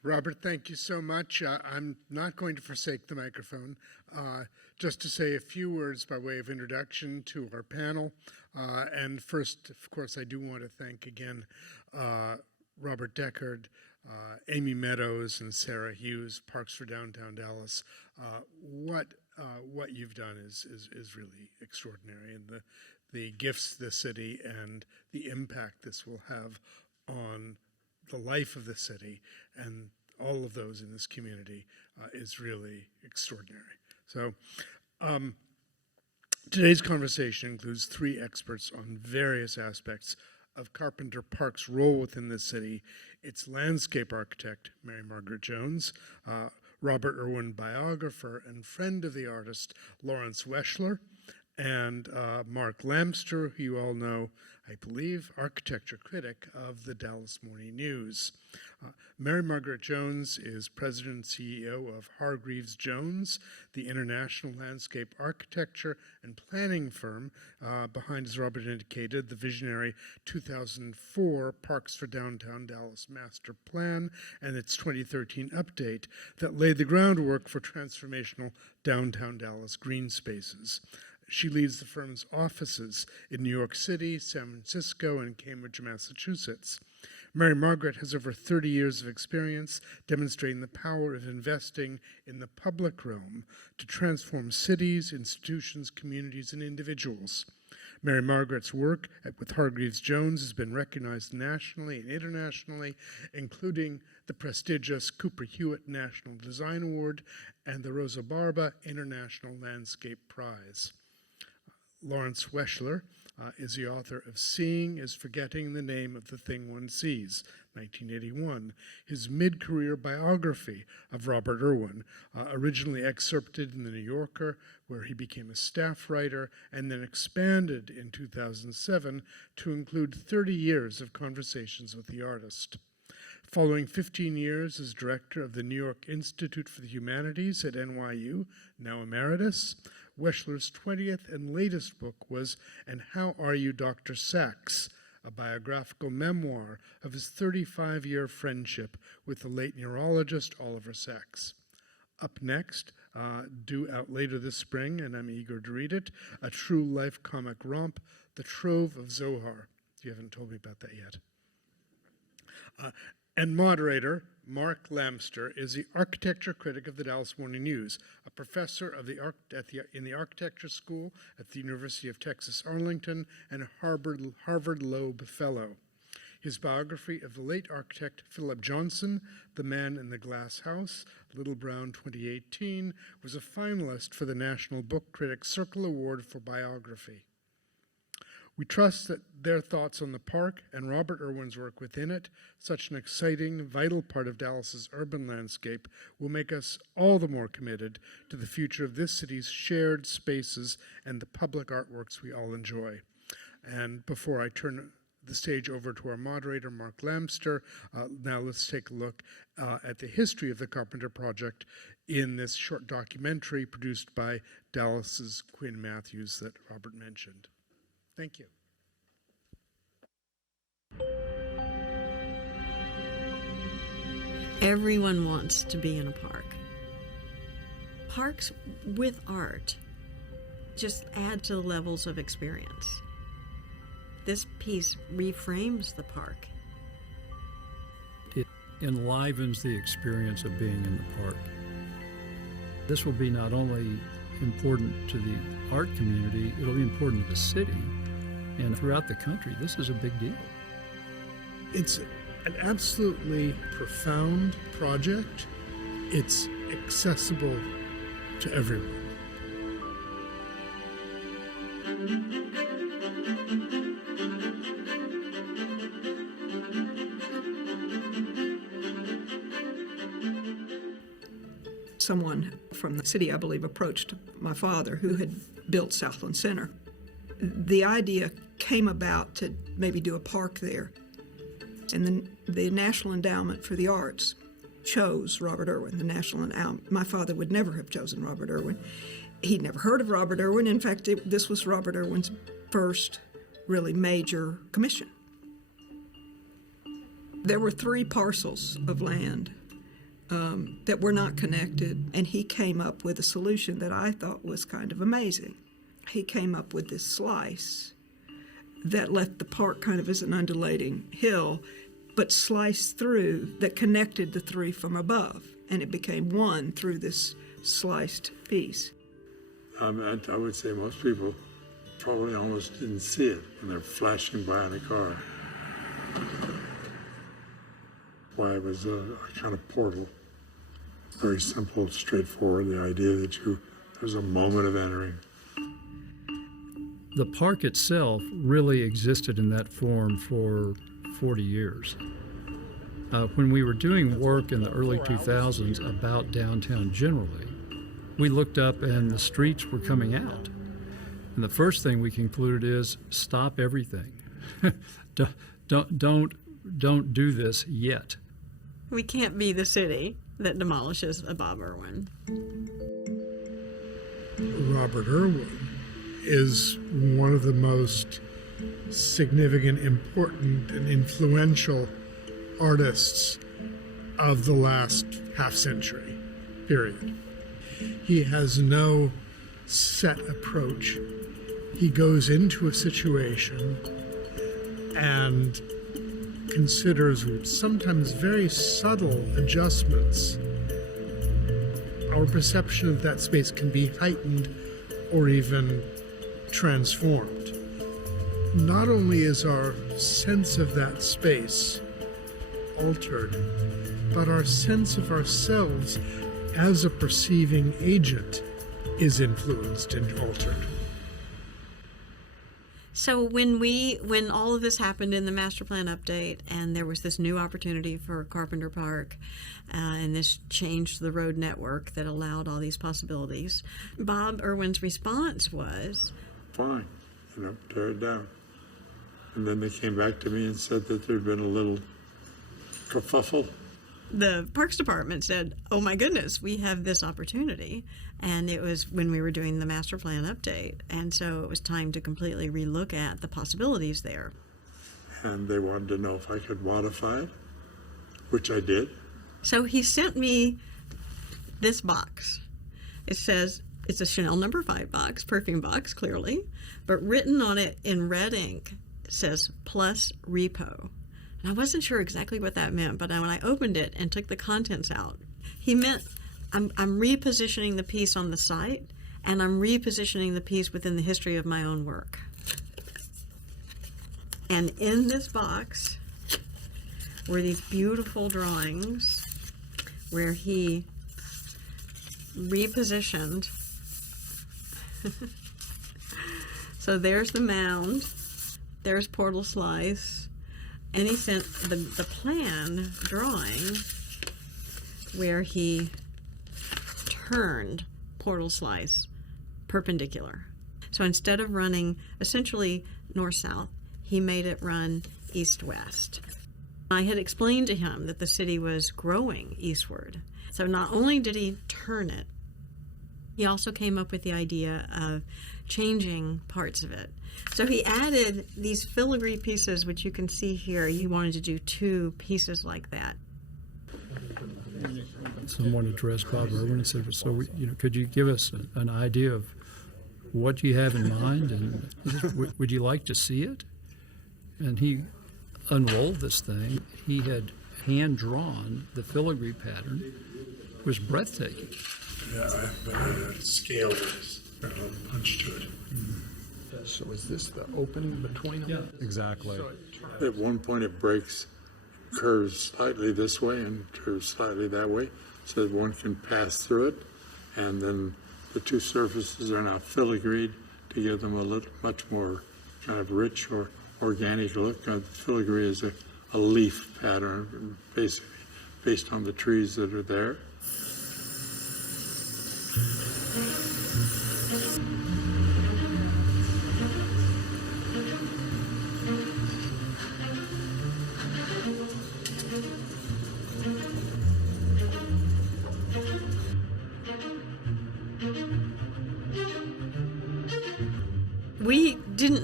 Robert, thank you so much. I'm not going to forsake the microphone. Just to say a few words by way of introduction to our panel. And first, of course, I do want to thank again Robert Deckard, Amy Meadows, and Sarah Hughes, Parks for Downtown Dallas. What you've done is really extraordinary, and the gifts to the city and the impact this will have on the life of the city and all of those in this community is really extraordinary. So today's conversation includes three experts on various aspects of Carpenter Park's role within the city, its landscape architect, Mary Margaret Jones, Robert Irwin biographer and friend of the artist, Lawrence Weschler, and Mark Lamster, who you all know, I believe, architecture critic of the Dallas Morning News. Mary Margaret Jones is president and CEO of Hargreaves Jones, the international landscape architecture and planning firm behind, as Robert indicated, the visionary 2004 Parks for Downtown Dallas Master Plan and its 2013 update that laid the groundwork for transformational downtown Dallas green spaces. She leads the firm's offices in New York City, San Francisco, and Cambridge, Massachusetts. Mary Margaret has over 30 years of experience demonstrating the power of investing in the public realm to transform cities, institutions, communities, and individuals. Mary Margaret's work with Hargreaves Jones has been recognized nationally and internationally, including the prestigious Cooper Hewitt National Design Award and the Rosa Barba International Landscape Prize. Lawrence Weschler is the author of Seeing is Forgetting the Name of the Thing One Sees, 1981, his mid-career biography of Robert Irwin, originally excerpted in The New Yorker, where he became a staff writer, and then expanded in 2007 to include 30 years of conversations with the artist. Following 15 years as director of the New York Institute for the Humanities at NYU, now emeritus, Weschler's 20th and latest book was And How Are You, Dr. Sachs?, a biographical memoir of his 35-year friendship with the late neurologist Oliver Sacks. Up next, due out later this spring, and I'm eager to read it, a true life comic romp, The Trove of Zohar. You haven't told me about that yet. And moderator, Mark Lamster, is the architecture critic of the Dallas Morning News, a professor of in the architecture school at the University of Texas Arlington and a Harvard Loeb Fellow. His biography of the late architect Philip Johnson, The Man in the Glass House, Little Brown 2018, was a finalist for the National Book Critics Circle Award for Biography. We trust that their thoughts on the park and Robert Irwin's work within it, such an exciting, vital part of Dallas's urban landscape, will make us all the more committed to the future of this city's shared spaces and the public artworks we all enjoy. And before I turn the stage over to our moderator, Mark Lamster, now let's take a look at the history of the Carpenter Project in this short documentary produced by Dallas's Quinn Matthews that Robert mentioned. Thank you. Everyone wants to be in a park. Parks with art just add to the levels of experience. This piece reframes the park. It enlivens the experience of being in the park. This will be not only important to the art community, it'll be important to the city. And throughout the country, this is a big deal. It's an absolutely profound project. It's accessible to everyone. Someone from the city, I believe, approached my father, who had built Southland Center. The idea came about to maybe do a park there. And then the National Endowment for the Arts chose Robert Irwin, the National Endowment. My father would never have chosen Robert Irwin. He'd never heard of Robert Irwin. In fact, this was Robert Irwin's first really major commission. There were 3 parcels of land that were not connected, and he came up with a solution that I thought was kind of amazing. He came up with this slice that left the park kind of as an undulating hill, but sliced through that connected the three from above, and it became one through this sliced piece. I would say most people probably almost didn't see it when they're flashing by in a car. Why it was a kind of portal. Very simple, straightforward, the idea that there's a moment of entering. The park itself really existed in that form for 40 years. When we were doing work in the early 2000s about downtown generally, we looked up and the streets were coming out. And the first thing we concluded is stop everything. Don't do this yet. We can't be the city that demolishes a Bob Irwin. Robert Irwin is one of the most significant, important, and influential artists of the last half century, period. He has no set approach. He goes into a situation and considers sometimes very subtle adjustments. Our perception of that space can be heightened or even transformed. Not only is our sense of that space altered, but our sense of ourselves as a perceiving agent is influenced and altered. So when all of this happened in the master plan update, and there was this new opportunity for Carpenter Park, and this changed the road network that allowed all these possibilities, Bob Irwin's response was, Fine, tear it down. And then they came back to me and said that there'd been a little kerfuffle. the Parks Department said, oh my goodness, we have this opportunity. And it was when we were doing the master plan update. And so it was time to completely relook at the possibilities there. And they wanted to know if I could modify it, which I did. So he sent me this box. It says, it's a Chanel No. 5 box, perfume box, clearly. But written on it in red ink says, plus repo. And I wasn't sure exactly what that meant, but when I opened it and took the contents out, he meant I'm repositioning the piece on the site, and I'm repositioning the piece within the history of my own work. And in this box were these beautiful drawings where he repositioned. So there's the mound, there's Portal Slice, and he sent the plan drawing where he turned Portal Slice perpendicular. So instead of running essentially north-south, he made it run east-west. I had explained to him that the city was growing eastward. So not only did he turn it, he also came up with the idea of changing parts of it. So he added these filigree pieces, which you can see here. He wanted to do 2 pieces like that. Someone addressed Bob Irwin and said, so, could you give us an idea of what you have in mind, and would you like to see it? And he unrolled this thing. He had hand-drawn the filigree pattern. It was breathtaking. Yeah, I scaled it, punch to it. So is this the opening between them? Yeah. Exactly. At one point it breaks, curves slightly this way and curves slightly that way, so that one can pass through it. And then the 2 surfaces are now filigreed to give them a much more kind of rich or organic look. Filigree is a leaf pattern, basically based on the trees that are there. We didn't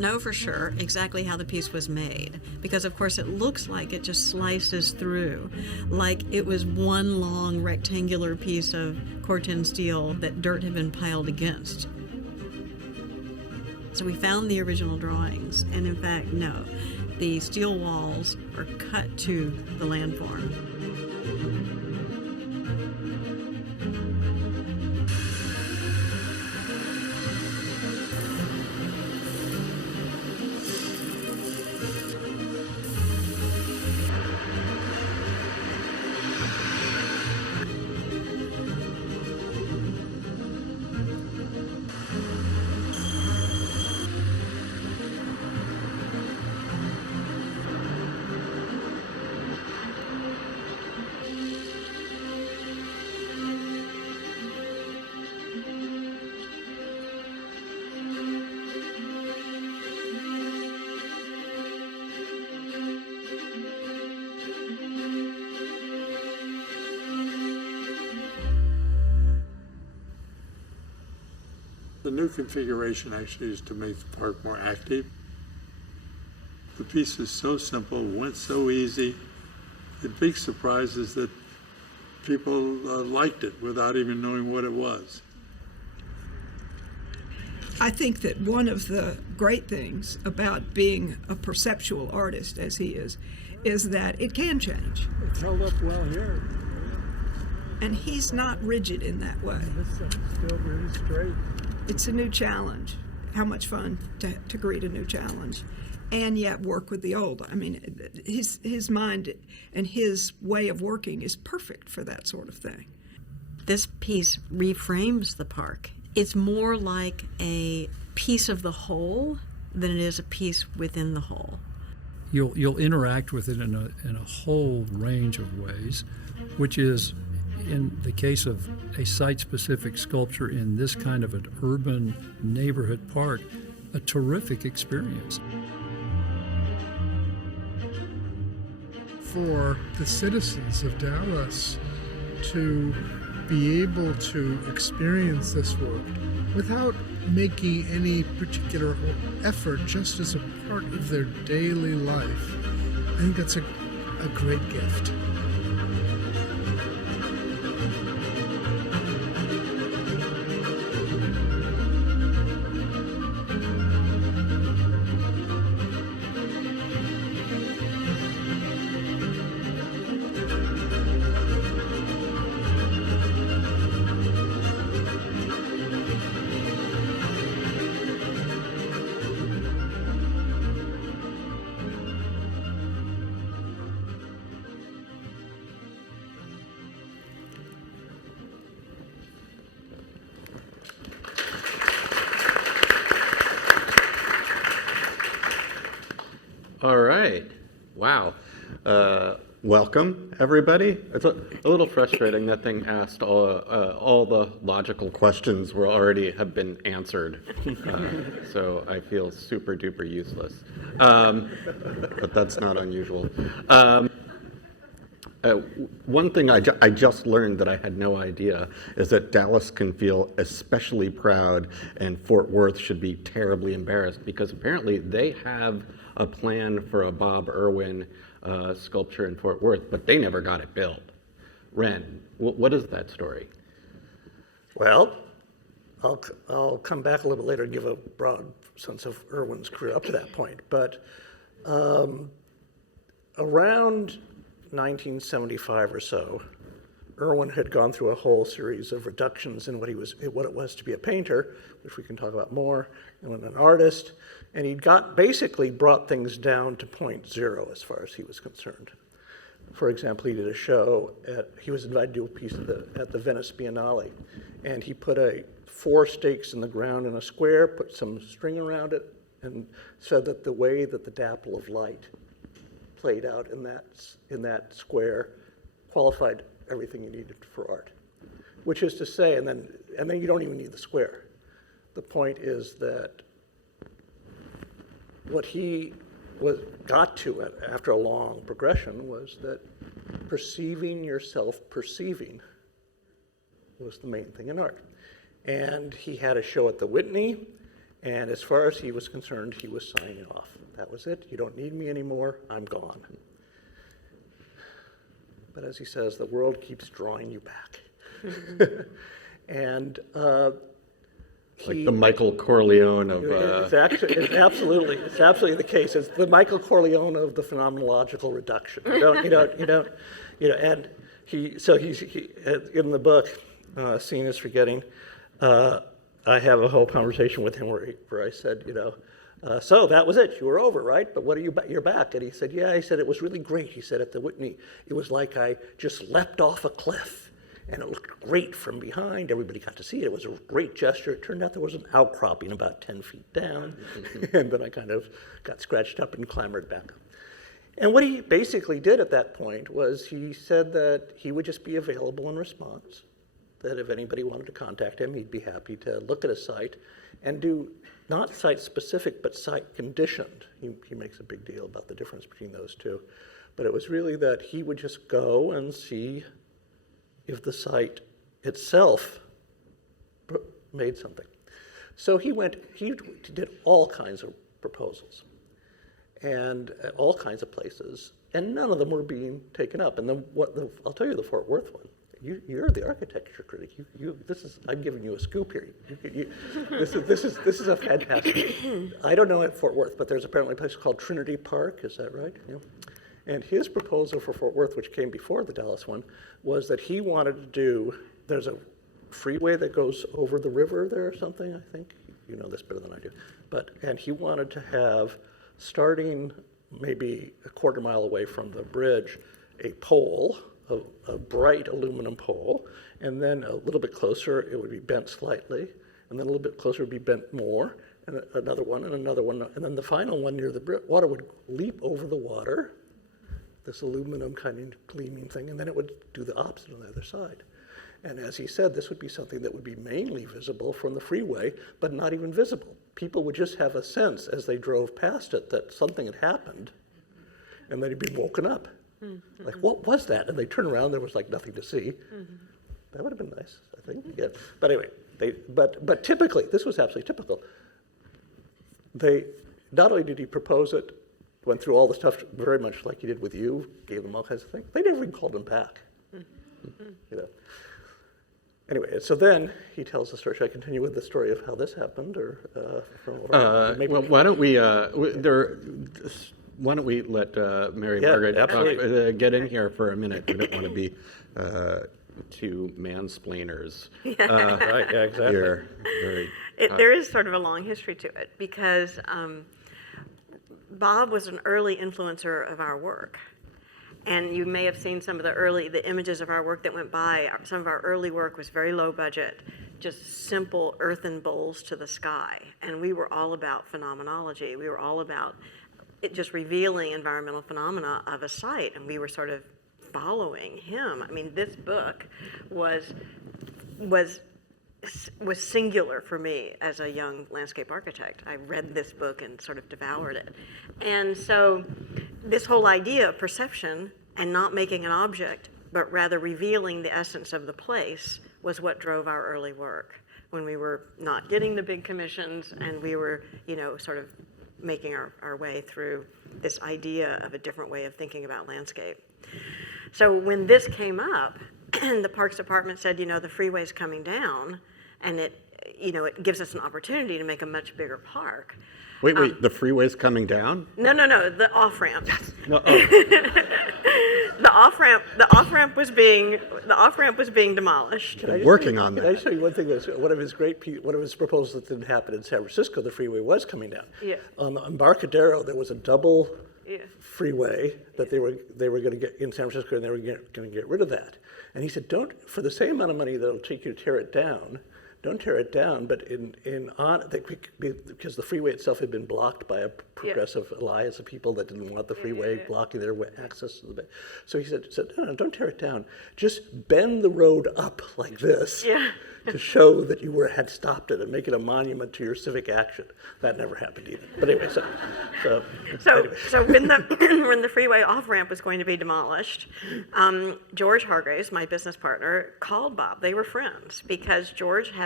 know for sure exactly how the piece was made because, of course, it looks like it just slices through, like it was one long rectangular piece of corten steel that dirt had been piled against. So we found the original drawings, and in fact, no, the steel walls are cut to the landform. The new configuration actually is to make the park more active. The piece is so simple, went so easy. The big surprise is that people liked it without even knowing what it was. I think that one of the great things about being a perceptual artist, as he is that it can change. It's held up well here. And he's not rigid in that way. This stuff's still really straight. It's a new challenge. How much fun to greet a new challenge and yet work with the old. I mean, his mind and his way of working is perfect for that sort of thing. This piece reframes the park. It's more like a piece of the whole than it is a piece within the whole. You'll interact with it in a whole range of ways, which is, in the case of a site-specific sculpture in this kind of an urban neighborhood park, a terrific experience. For the citizens of Dallas to be able to experience this work without making any particular effort, just as a part of their daily life, I think that's a great gift. All right. Wow. Welcome, everybody. It's a little frustrating that thing asked all the logical questions have been answered. So I feel super duper useless. But that's not unusual. One thing I just learned that I had no idea is that Dallas can feel especially proud and Fort Worth should be terribly embarrassed because apparently they have a plan for a Bob Irwin sculpture in Fort Worth, but they never got it built. Ren, what is that story? Well, I'll come back a little bit later and give a broad sense of Irwin's career up to that point. But around 1975 or so, Irwin had gone through a whole series of reductions in what it was to be a painter, which we can talk about more, and an artist. And he basically brought things down to point zero as far as he was concerned. For example, he did a show he was invited to do a piece at the Venice Biennale, and he put 4 stakes in the ground in a square, put some string around it, and said that the way that the dapple of light played out in that square qualified everything you needed for art. Which is to say, and then you don't even need the square. The point is that what he got to after a long progression was that perceiving yourself perceiving was the main thing in art. And he had a show at the Whitney, And as far as he was concerned, he was signing off. That was it. You don't need me anymore. I'm gone. But as he says, the world keeps drawing you back. And Like the Michael Corleone of. it's absolutely the case. It's the Michael Corleone of the phenomenological reduction. And he's in the book, Seeing is Forgetting. I have a whole conversation with him where I said, so that was it. You were over, right? But what are you're back? And he said, yeah. He said, it was really great. He said, at the Whitney, it was like I just leapt off a cliff. And it looked great from behind. Everybody got to see it. It was a great gesture. It turned out there was an outcropping about 10 feet down. And then I kind of got scratched up and clambered back up. And what he basically did at that point was he said that he would just be available in response, that if anybody wanted to contact him, he'd be happy to look at a site and do not site-specific, but site-conditioned. He makes a big deal about the difference between those two. But it was really that he would just go and see if the site itself made something. So he did all kinds of proposals and all kinds of places, and none of them were being taken up. And then I'll tell you the Fort Worth one. You're the architecture critic. I'm giving you a scoop here. This is a fantastic. I don't know at Fort Worth, but there's apparently a place called Trinity Park. Is that right? Yeah. And his proposal for Fort Worth, which came before the Dallas one, was that he wanted to do, there's a freeway that goes over the river there or something, I think. You know this better than I do. And he wanted to have, starting maybe a quarter mile away from the bridge, a pole, a bright aluminum pole, and then a little bit closer it would be bent slightly, and then a little bit closer it would be bent more, and another one, and then the final one near the water would leap over the water, this aluminum kind of gleaming thing, and then it would do the opposite on the other side. And as he said, this would be something that would be mainly visible from the freeway, but not even visible. People would just have a sense as they drove past it that something had happened, and then he'd be woken up. Mm-hmm. Like, what was that? And they turn around, there was like nothing to see. Mm-hmm. That would have been nice, I think. Yeah. But anyway, but typically, this was absolutely typical. Not only did he propose it, went through all the stuff very much like he did with you, gave them all kinds of things. They never even called him back. Mm-hmm. Anyway, so then he tells the story. Should I continue with the story of how this happened, or well, why don't we let Mary Margaret get in here for a minute? We don't want to be two mansplainers. Right? Yeah, exactly. There is sort of a long history to it because Bob was an early influencer of our work. And you may have seen some of the images of our work that went by. Some of our early work was very low budget, just simple earthen bowls to the sky. And we were all about phenomenology. We were all about it just revealing environmental phenomena of a site. And we were sort of following him. I mean, this book was singular for me as a young landscape architect. I read this book and sort of devoured it. And so this whole idea of perception and not making an object, but rather revealing the essence of the place was what drove our early work when we were not getting the big commissions and we were, sort of making our way through this idea of a different way of thinking about landscape. So when this came up, the Parks Department said, the freeway's coming down, and it gives us an opportunity to make a much bigger park. Wait, the freeway's coming down? No, the off-ramp. No, The off-ramp was being demolished. Working on that. Can I show you one thing? One of his proposals that didn't happen in San Francisco, the freeway was coming down. Yeah. On the Embarcadero, there was a double freeway that they were going to get in San Francisco, and they were going to get rid of that. And he said, for the same amount of money that it'll take you to tear it down, don't tear it down, but because the freeway itself had been blocked by a progressive alliance of people that didn't want the freeway blocking their access to the bay. So he said, no, don't tear it down. Just bend the road up like this to show that you had stopped it and make it a monument to your civic action. That never happened either. But anyway, so when the freeway off-ramp was going to be demolished, George Hargreaves, my business partner, called Bob. They were friends because George had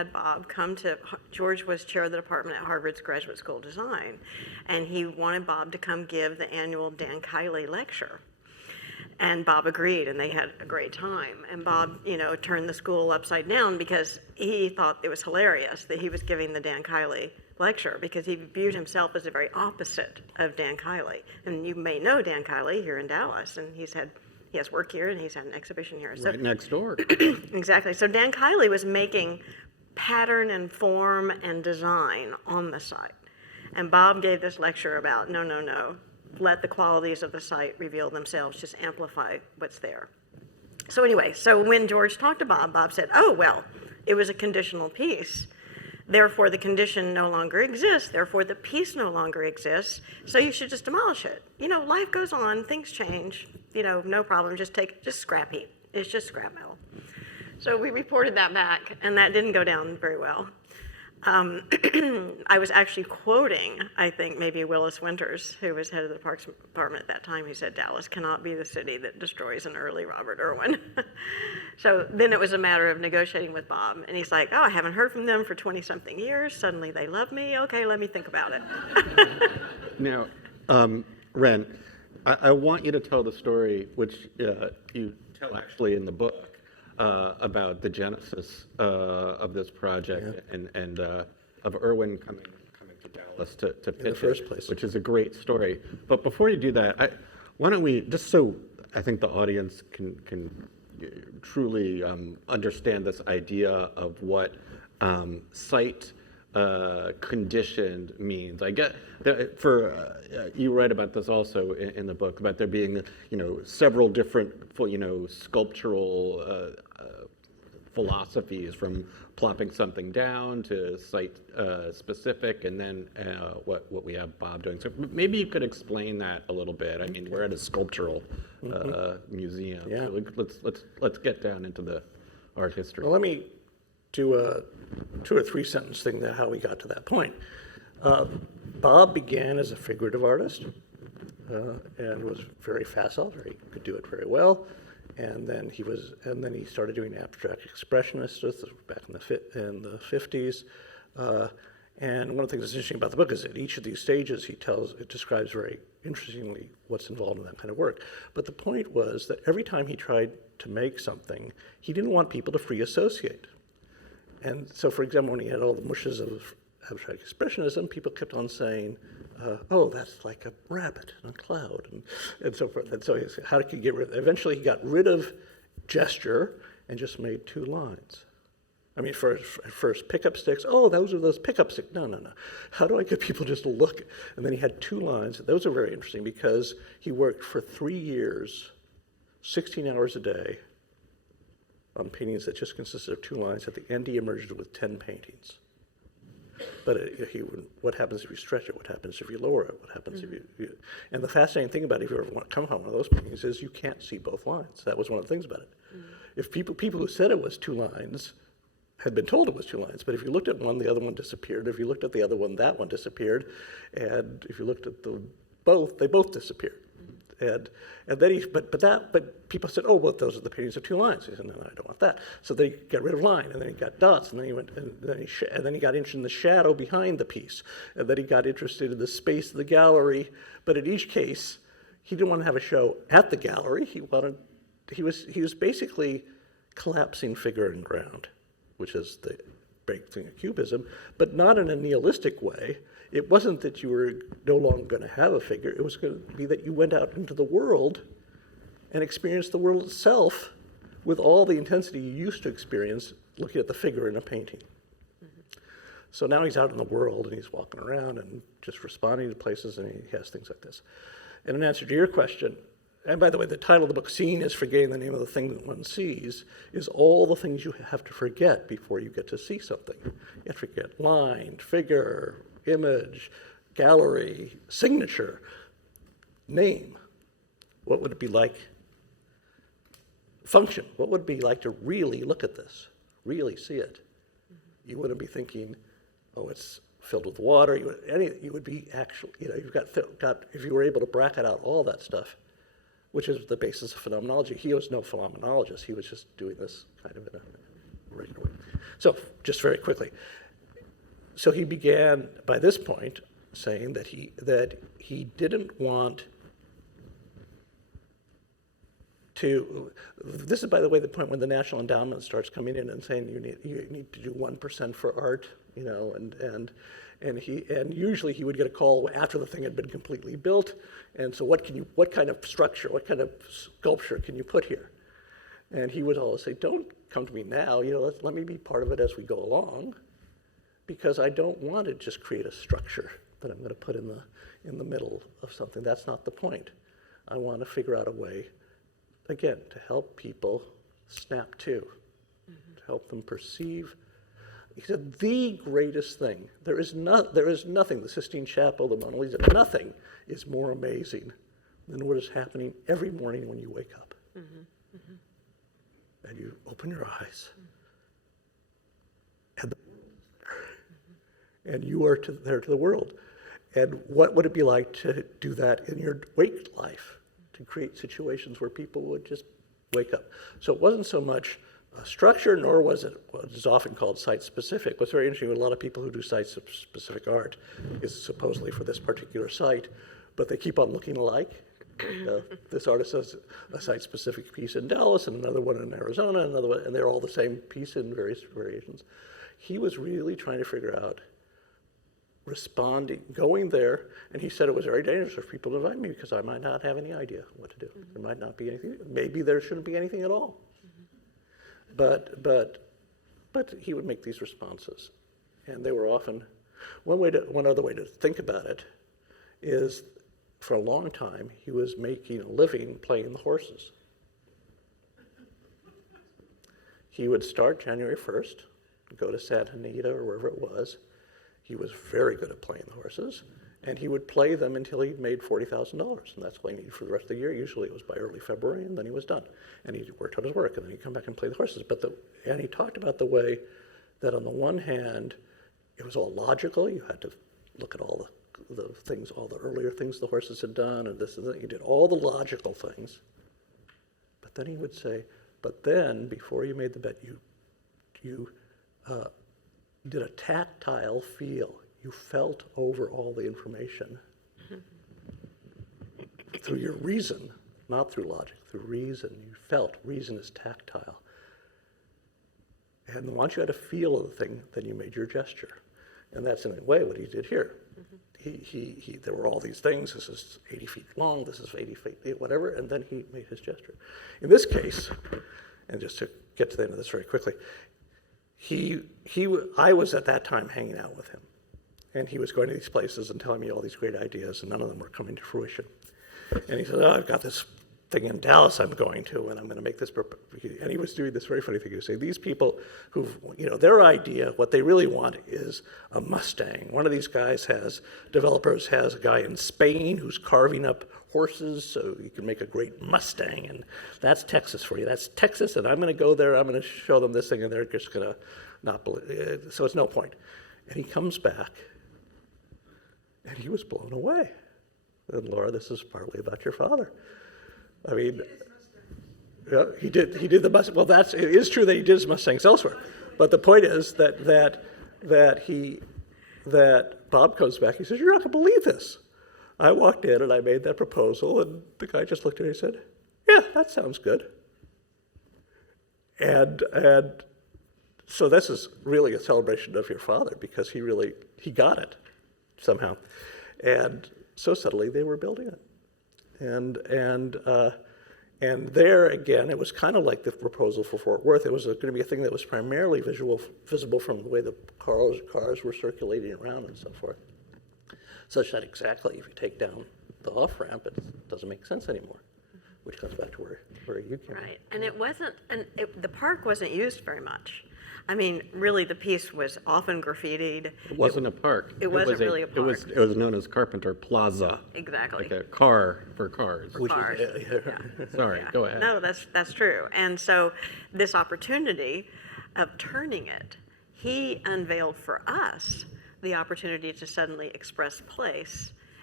had Bob come to, George was chair of the department at Harvard's Graduate School of Design, and he wanted Bob to come give the annual Dan Kiley lecture. And Bob agreed, and they had a great time. And Bob, turned the school upside down because he thought it was hilarious that he was giving the Dan Kiley lecture, because he viewed himself as the very opposite of Dan Kiley. And you may know Dan Kiley here in Dallas, and he has work here, and he's had an exhibition here. Right next door. Exactly. So Dan Kiley was making pattern and form and design on the site. And Bob gave this lecture about, no. Let the qualities of the site reveal themselves, just amplify what's there. So anyway, so when George talked to Bob, Bob said, oh, well, it was a conditional piece. Therefore, the condition no longer exists. Therefore, the piece no longer exists. So you should just demolish it. Life goes on, things change, no problem, just scrap heap. It's just scrap metal. So we reported that back, and that didn't go down very well. I was actually quoting, I think, maybe Willis Winters, who was head of the Parks Department at that time. He said, Dallas cannot be the city that destroys an early Robert Irwin. So then it was a matter of negotiating with Bob. And he's like, oh, I haven't heard from them for 20-something years. Suddenly they love me. Okay, let me think about it. Now, Ren, I want you to tell the story, which you tell actually in the book, about the genesis of this project and of Irwin coming to Dallas to pitch the first place, which is a great story. But before you do that, why don't we, just so I think the audience can truly understand this idea of what site conditioned means. I get that you write about this also in the book, about there being several different sculptural philosophies, from plopping something down to site specific, and then what we have Bob doing. So maybe you could explain that a little bit. I mean, we're at a sculptural museum. Yeah. So let's get down into the art history. Well, let me do a 2 or 3 sentence thing there, how we got to that point. Bob began as a figurative artist and was very facile, could do it very well. And then he started doing abstract expressionist back in the 50s. And one of the things that's interesting about the book is that each of these stages it describes very interestingly what's involved in that kind of work. But the point was that every time he tried to make something, he didn't want people to free associate. And so, for example, when he had all the mushes of abstract expressionism, people kept on saying, oh, that's like a rabbit in a cloud, and so forth. And so how did he get rid of it? Eventually he got rid of gesture and just made 2 lines. I mean, first pickup sticks, oh, those are those pickup sticks. No. How do I get people just to look? And then he had 2 lines. Those are very interesting because he worked for 3 years, 16 hours a day, on paintings that just consisted of 2 lines. At the end, he emerged with 10 paintings. But what happens if you stretch it? What happens if you lower it? What happens if you... And the fascinating thing about it, if you ever want to come home one of those paintings, is you can't see both lines. That was one of the things about it. If people who said it was 2 lines had been told it was 2 lines, but if you looked at one, the other one disappeared. If you looked at the other one, that one disappeared. And if you looked at both, they both disappeared. And then but people said, oh, well, those are the paintings of 2 lines. He said, no, I don't want that. So they got rid of line, and then he got dots, and then he went, and then he got interested in the shadow behind the piece, and then he got interested in the space of the gallery. But in each case, he didn't want to have a show at the gallery. He was basically collapsing figure and ground, which is the breakthrough of Cubism, but not in a nihilistic way. It wasn't that you were no longer going to have a figure. It was going to be that you went out into the world and experienced the world itself with all the intensity you used to experience looking at the figure in a painting. So now he's out in the world and he's walking around and just responding to places, and he has things like this. And in answer to your question, and by the way, the title of the book, Seeing is Forgetting the Name of the Thing That One Sees, is all the things you have to forget before you get to see something. You have to forget line, figure, image, gallery, signature, name. What would it be like? Function. What would it be like to really look at this, really see it? You wouldn't be thinking, oh, it's filled with water. You would be actually, you've got, if you were able to bracket out all that stuff, which is the basis of phenomenology. He was no phenomenologist. He was just doing this kind of in regular way. So just very quickly. So he began, by this point, saying that he didn't want to, this is, by the way, the point when the National Endowment starts coming in and saying you need to do 1% for art, you know, and usually he would get a call after the thing had been completely built, and so what kind of structure, what kind of sculpture can you put here? And he would always say, don't come to me now, you know, let me be part of it as we go along, because I don't want to just create a structure that I'm going to put in the middle of something. That's not the point. I want to figure out a way, again, to help people snap to help them perceive. He said, the greatest thing, there is nothing, the Sistine Chapel, the Mona Lisa, nothing is more amazing than what is happening every morning when you wake up. And you open your eyes, and you are there to the world. And what would it be like to do that in your wake life, to create situations where people would just wake up? So it wasn't so much a structure, nor was it what is often called site-specific. What's very interesting with a lot of people who do site-specific art is supposedly for this particular site, but they keep on looking alike. This artist has a site-specific piece in Dallas and another one in Arizona, another one, and they're all the same piece in various variations. He was really trying to figure out responding, going there, and he said it was very dangerous for people to invite me because I might not have any idea what to do. There might not be anything. Maybe there shouldn't be anything at all. But he would make these responses, and they were often. One other way to think about it is, for a long time, he was making a living playing the horses. He would start January 1st, go to Santa Anita or wherever it was. He was very good at playing the horses, and he would play them until he'd made $40,000, and that's what he needed for the rest of the year. Usually it was by early February, and then he was done. And he worked on his work, and then he'd come back and play the horses. And he talked about the way that on the one hand, it was all logical. You had to look at all the things, all the earlier things the horses had done, and this and that. He did all the logical things. But then he would say, but then, before you made the bet, you did a tactile feel. You felt over all the information through your reason, not through logic, through reason. You felt. Reason is tactile. And once you had a feel of the thing, then you made your gesture. And that's in a way what he did here. There were all these things. This is 80 feet long. This is 80 feet, whatever. And then he made his gesture. In this case, and just to get to the end of this very quickly, I was at that time hanging out with him. And he was going to these places and telling me all these great ideas, and none of them were coming to fruition. And he said, oh, I've got this thing in Dallas I'm going to, and I'm going to make this. And he was doing this very funny thing. He was saying, these people their idea, what they really want is a Mustang. One of these developers has a guy in Spain who's carving up horses so you can make a great Mustang, and that's Texas for you. That's Texas, and I'm going to go there, I'm going to show them this thing, and they're just going to not believe. So it's no point. And he comes back, and he was blown away. And Laura, this is partly about your father. I mean, yeah, he did the Mustang. Well, it is true that he did his Mustangs elsewhere, but the point is that Bob comes back. He says, "You're not going to believe this. I walked in and I made that proposal, and the guy just looked at it and he said, yeah, that sounds good." And so this is really a celebration of your father, because he got it somehow. And so suddenly they were building it. And there again, it was kind of like the proposal for Fort Worth. It was going to be a thing that was primarily visible from the way the cars were circulating around and so forth. Such that exactly, if you take down the off-ramp, it doesn't make sense anymore, which comes back to where you came. Right, and the park wasn't used very much. I mean, really, the piece was often graffitied. It wasn't a park. It wasn't really a park. It was known as Carpenter Plaza. Exactly. Like a car for cars. Cars. Sorry, Yeah. go ahead. No, that's true. And so this opportunity of turning it, he unveiled for us the opportunity to suddenly express place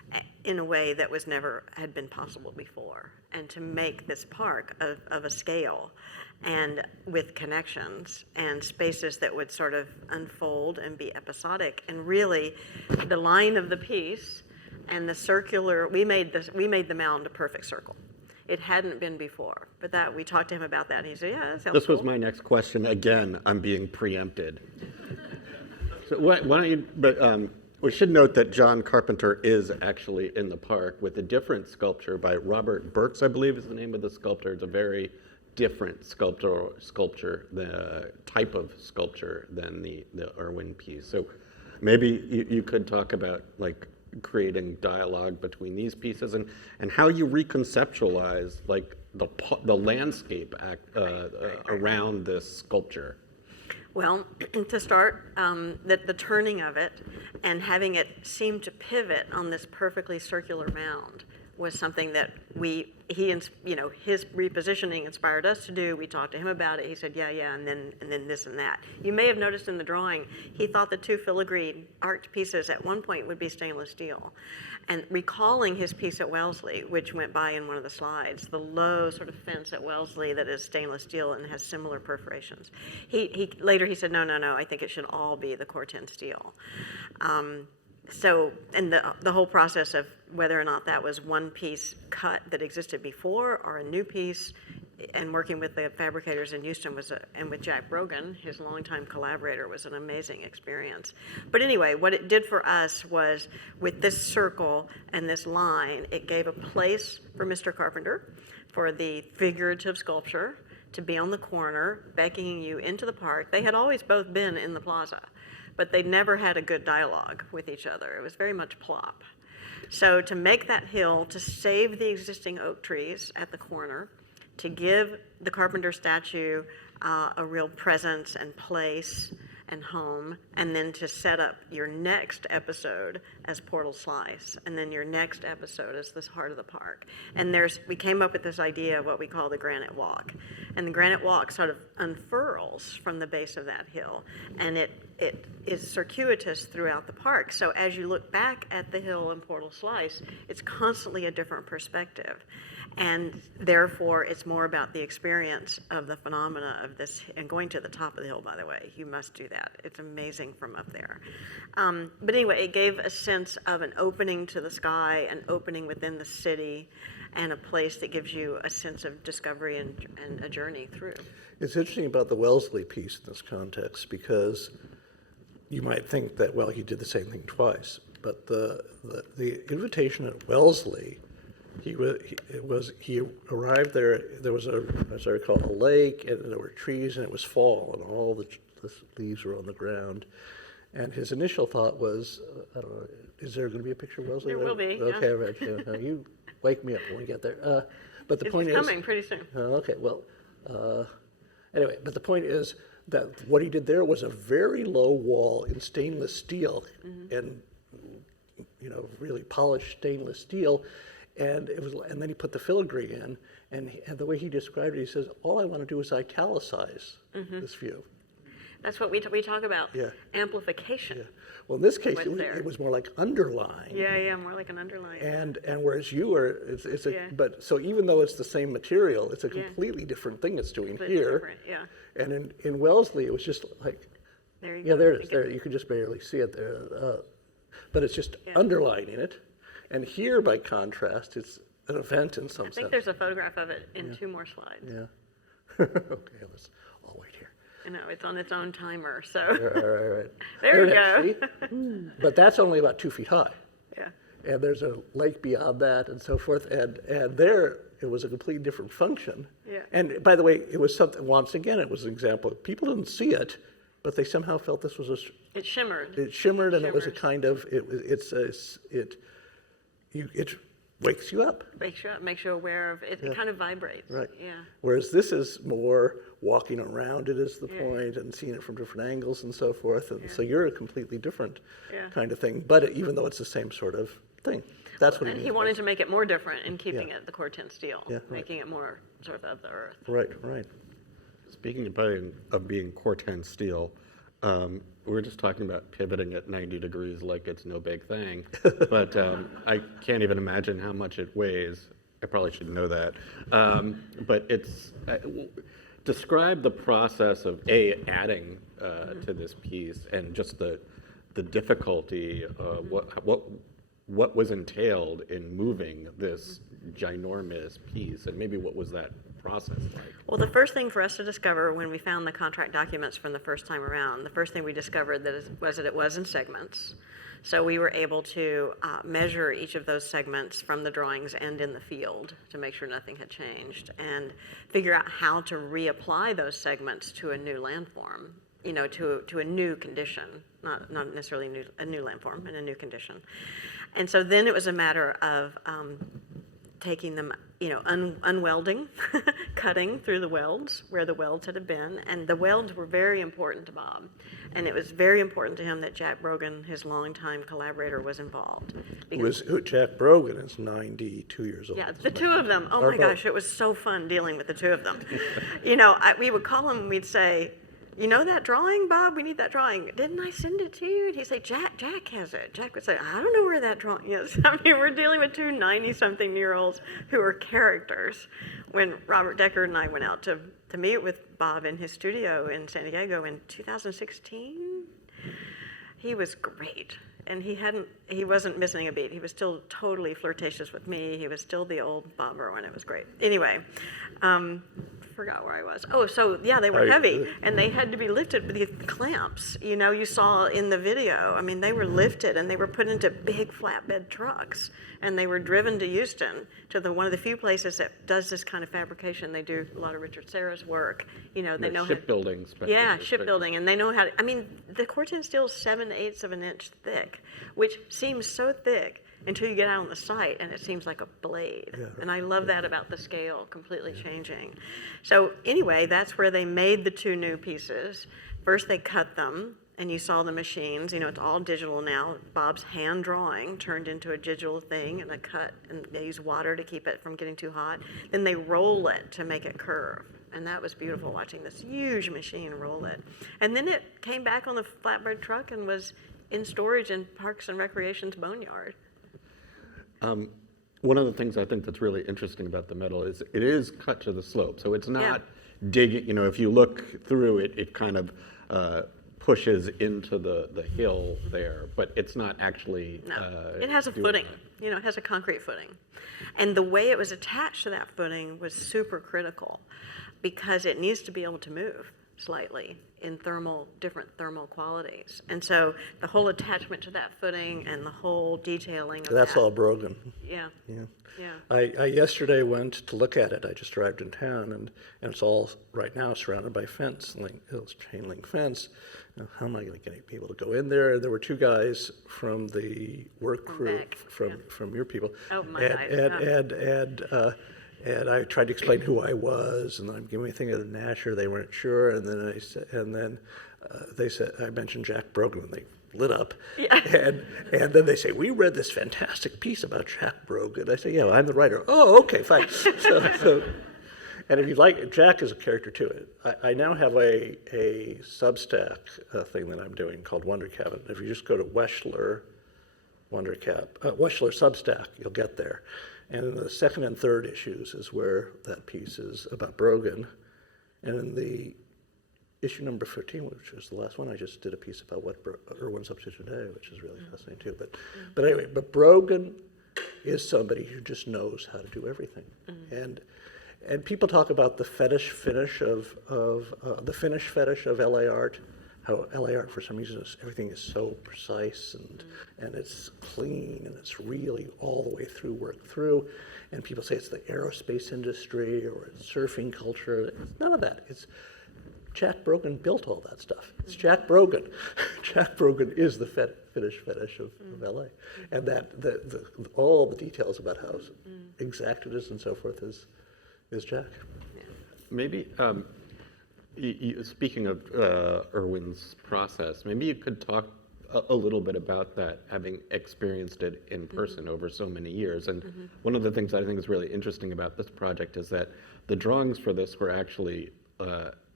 in a way that was never had been possible before, and to make this park of a scale and with connections and spaces that would sort of unfold and be episodic. And really, the line of the piece and the circular, we made the mound a perfect circle. It hadn't been before, but that we talked to him about that, and he said, "Yeah, that sounds This was cool." my next question. Again, I'm being preempted. So why don't you, but we should note that John Carpenter is actually in the park with a different sculpture by Robert Burks, I believe is the name of the sculptor. It's a very different sculpture, the type of sculpture than the Irwin piece. So maybe you could talk about like creating dialogue between these pieces and how you reconceptualize like the landscape around this sculpture. Well, to start, the turning of it and having it seem to pivot on this perfectly circular mound was something that his repositioning inspired us to do. We talked to him about it. He said, yeah, and then this and that. You may have noticed in the drawing, he thought the two filigreed arched pieces at one point would be stainless steel. And recalling his piece at Wellesley, which went by in one of the slides, the low sort of fence at Wellesley that is stainless steel and has similar perforations. Later he said, no, I think it should all be the Corten steel. So, and the whole process of whether or not that was one piece cut that existed before or a new piece, and working with the fabricators in Houston and with Jack Brogan, his longtime collaborator, was an amazing experience. But anyway, what it did for us was, with this circle and this line, it gave a place for Mr. Carpenter, for the figurative sculpture, to be on the corner, beckoning you into the park. They had always both been in the plaza, but they never had a good dialogue with each other. It was very much plop. So to make that hill, to save the existing oak trees at the corner, to give the Carpenter statue a real presence and place and home, and then to set up your next episode as Portal Slice, and then your next episode as this heart of the park. And we came up with this idea of what we call the granite walk. And the granite walk sort of unfurls from the base of that hill, and it is circuitous throughout the park. So as you look back at the hill in Portal Slice, it's constantly a different perspective. And therefore, it's more about the experience of the phenomena of this. And going to the top of the hill, by the way, you must do that. It's amazing from up there. But anyway, it gave a sense of an opening to the sky, an opening within the city, and a place that gives you a sense of discovery and a journey through. It's interesting about the Wellesley piece in this context, because you might think that, well, he did the same thing twice. But the invitation at Wellesley, he arrived there. There was as I recall, a lake, and there were trees, and it was fall, and all the leaves were on the ground. And his initial thought was, I don't know, is there going to be a picture of Wellesley? There will be. Okay, yeah. right. Yeah, now you wake me up when we get there. But the point is, it's coming pretty soon. okay, well, anyway, but the point is that what he did there was a very low wall in stainless steel, and really polished stainless steel. And and then he put the filigree in, and the way he described it, he says, "All I want to do is italicize this view." That's what we talk about. Yeah. Amplification. Yeah. Well, in this case, What's there? it was more like underline. Yeah, more like an underline. And whereas you are, it's a, Yeah. but so even though it's the same material, it's a completely different thing it's doing Completely here. different, yeah. And in Wellesley, it was just like, There you yeah, go. there it is. There, you could just barely see it there. But it's just underlining it. And here, by contrast, it's an event in some I sense. think there's a photograph of it in 2 more slides. Yeah. Okay, I'll wait here. I know, it's on its own timer, so. Right. There you it is, go. see? But that's only about 2 feet high. Yeah. And there's a lake beyond that and so forth. And there, it was a completely different function. Yeah. And by the way, it was something, once again, it was an example. People didn't see it, but they somehow felt this was It shimmered. it shimmered, and it was a Shimmers. kind of, it wakes you up. Makes you aware of it. It kind of vibrates. Right. Yeah. Whereas this is more walking around it is the Yeah. point, and seeing it from different angles and so forth. And so you're a completely different Yeah. kind of thing, but even though it's the same sort of thing. That's what And it he means. wanted to make it more different in keeping Yeah. it the Corten steel, Yeah, right. making it more sort of the earth. Right. Speaking of being Corten steel, We were just talking about pivoting at 90 degrees like it's no big thing, but I can't even imagine how much it weighs. I probably should know that. But it's, describe the process of adding to this piece and just the difficulty, what was entailed in moving this ginormous piece, and maybe what was that process like? Well, the first thing for us to discover when we found the contract documents from the first time around, the first thing we discovered was that it was in segments. So we were able to measure each of those segments from the drawings and in the field to make sure nothing had changed, and figure out how to reapply those segments to a new landform, you know, to a new condition, not necessarily a new landform, in a new condition. And so then it was a matter of taking them, you know, unwelding, cutting through the welds where the welds had been, and the welds were very important to Bob, and it was very important to him that Jack Brogan, his longtime collaborator, was involved. Jack Brogan is 92 years old. Yeah, the two of them. Oh Or my both. gosh, it was so fun dealing with the two of them. You know, we would call him and we'd say, "You know that drawing, Bob? We need that drawing. Didn't I send it to you?" And he'd say, Jack has it. Jack would say, "I don't know where that drawing is." I mean, we're dealing with two 90-something-year-olds who are characters. When Robert Decker and I went out to meet with Bob in his studio in San Diego in 2016, he was great. And he wasn't missing a beat. He was still totally flirtatious with me. He was still the old Bob Irwin. It was great. Anyway, forgot where I was. Oh, so yeah, they were heavy, and they had to be lifted with these clamps. You know, you saw in the video. I mean, they were lifted and they were put into big flatbed trucks, and they were driven to Houston, to one of the few places that does this kind of fabrication. They do a lot of Richard Serra's work. You know, they know shipbuilding. Yeah, shipbuilding, and they know how to. I mean, the Corten steel is 7/8 of an inch thick, which seems so thick until you get out on the site and it seems like a blade. Yeah. And I love that about the scale completely changing. So anyway, that's where they made the two new pieces. First they cut them, and you saw the machines. You know, it's all digital now. Bob's hand drawing turned into a digital thing, and a cut, and they use water to keep it from getting too hot. Then they roll it to make it curve. And that was beautiful, watching this huge machine roll it. And then it came back on the flatbed truck and was in storage in Parks and Recreation's boneyard. One of the things I think that's really interesting about the metal is it is cut to the slope. So it's not digging, you know, if you look through it, it kind of pushes into the hill there, but it's not actually. No, it has a footing. You know, it has a concrete footing. And the way it was attached to that footing was super critical, because it needs to be able to move slightly in different thermal qualities. And so the whole attachment to that footing and the whole detailing of That's that. all Brogan. Yeah. Yeah. Yeah. I yesterday went to look at it. I just arrived in town, and it's all right now surrounded by chain link fence. Now, how am I going to get people to go in there? There were two guys from the work crew from your people. Oh, my guys. And I tried to explain who I was, and I'm giving me a thing of the Nasher. They weren't sure, and then they said I mentioned Jack Brogan, and they lit up. Yeah. And then they say, "We read this fantastic piece about Jack Brogan." I say, "Yeah, well, I'm the writer." "Oh, okay, fine." So, and if you like, Jack is a character too. I now have a Substack thing that I'm doing called Wonder Cabin. If you just go to Weschler, Weschler Substack, you'll get there. And in the second and third issues is where that piece is about Brogan. And in the issue number 15, which was the last one, I just did a piece about what Irwin's up to today, which is really fascinating too. But anyway, Brogan is somebody who just knows how to do everything. Mm-hmm. And people talk about the fetish fetish of LA art. How LA art, for some reason, everything is so precise and it's clean and it's really all the way through, worked through. And people say it's the aerospace industry or it's surfing culture. It's none of that. It's Jack Brogan built all that stuff. It's Jack Brogan. Jack Brogan is the fetish of LA. And that all the details about how exact it is and so forth is Jack. Maybe. Speaking of Irwin's process, maybe you could talk a little bit about that, having experienced it in person over so many years. And one of the things I think is really interesting about this project is that the drawings for this were actually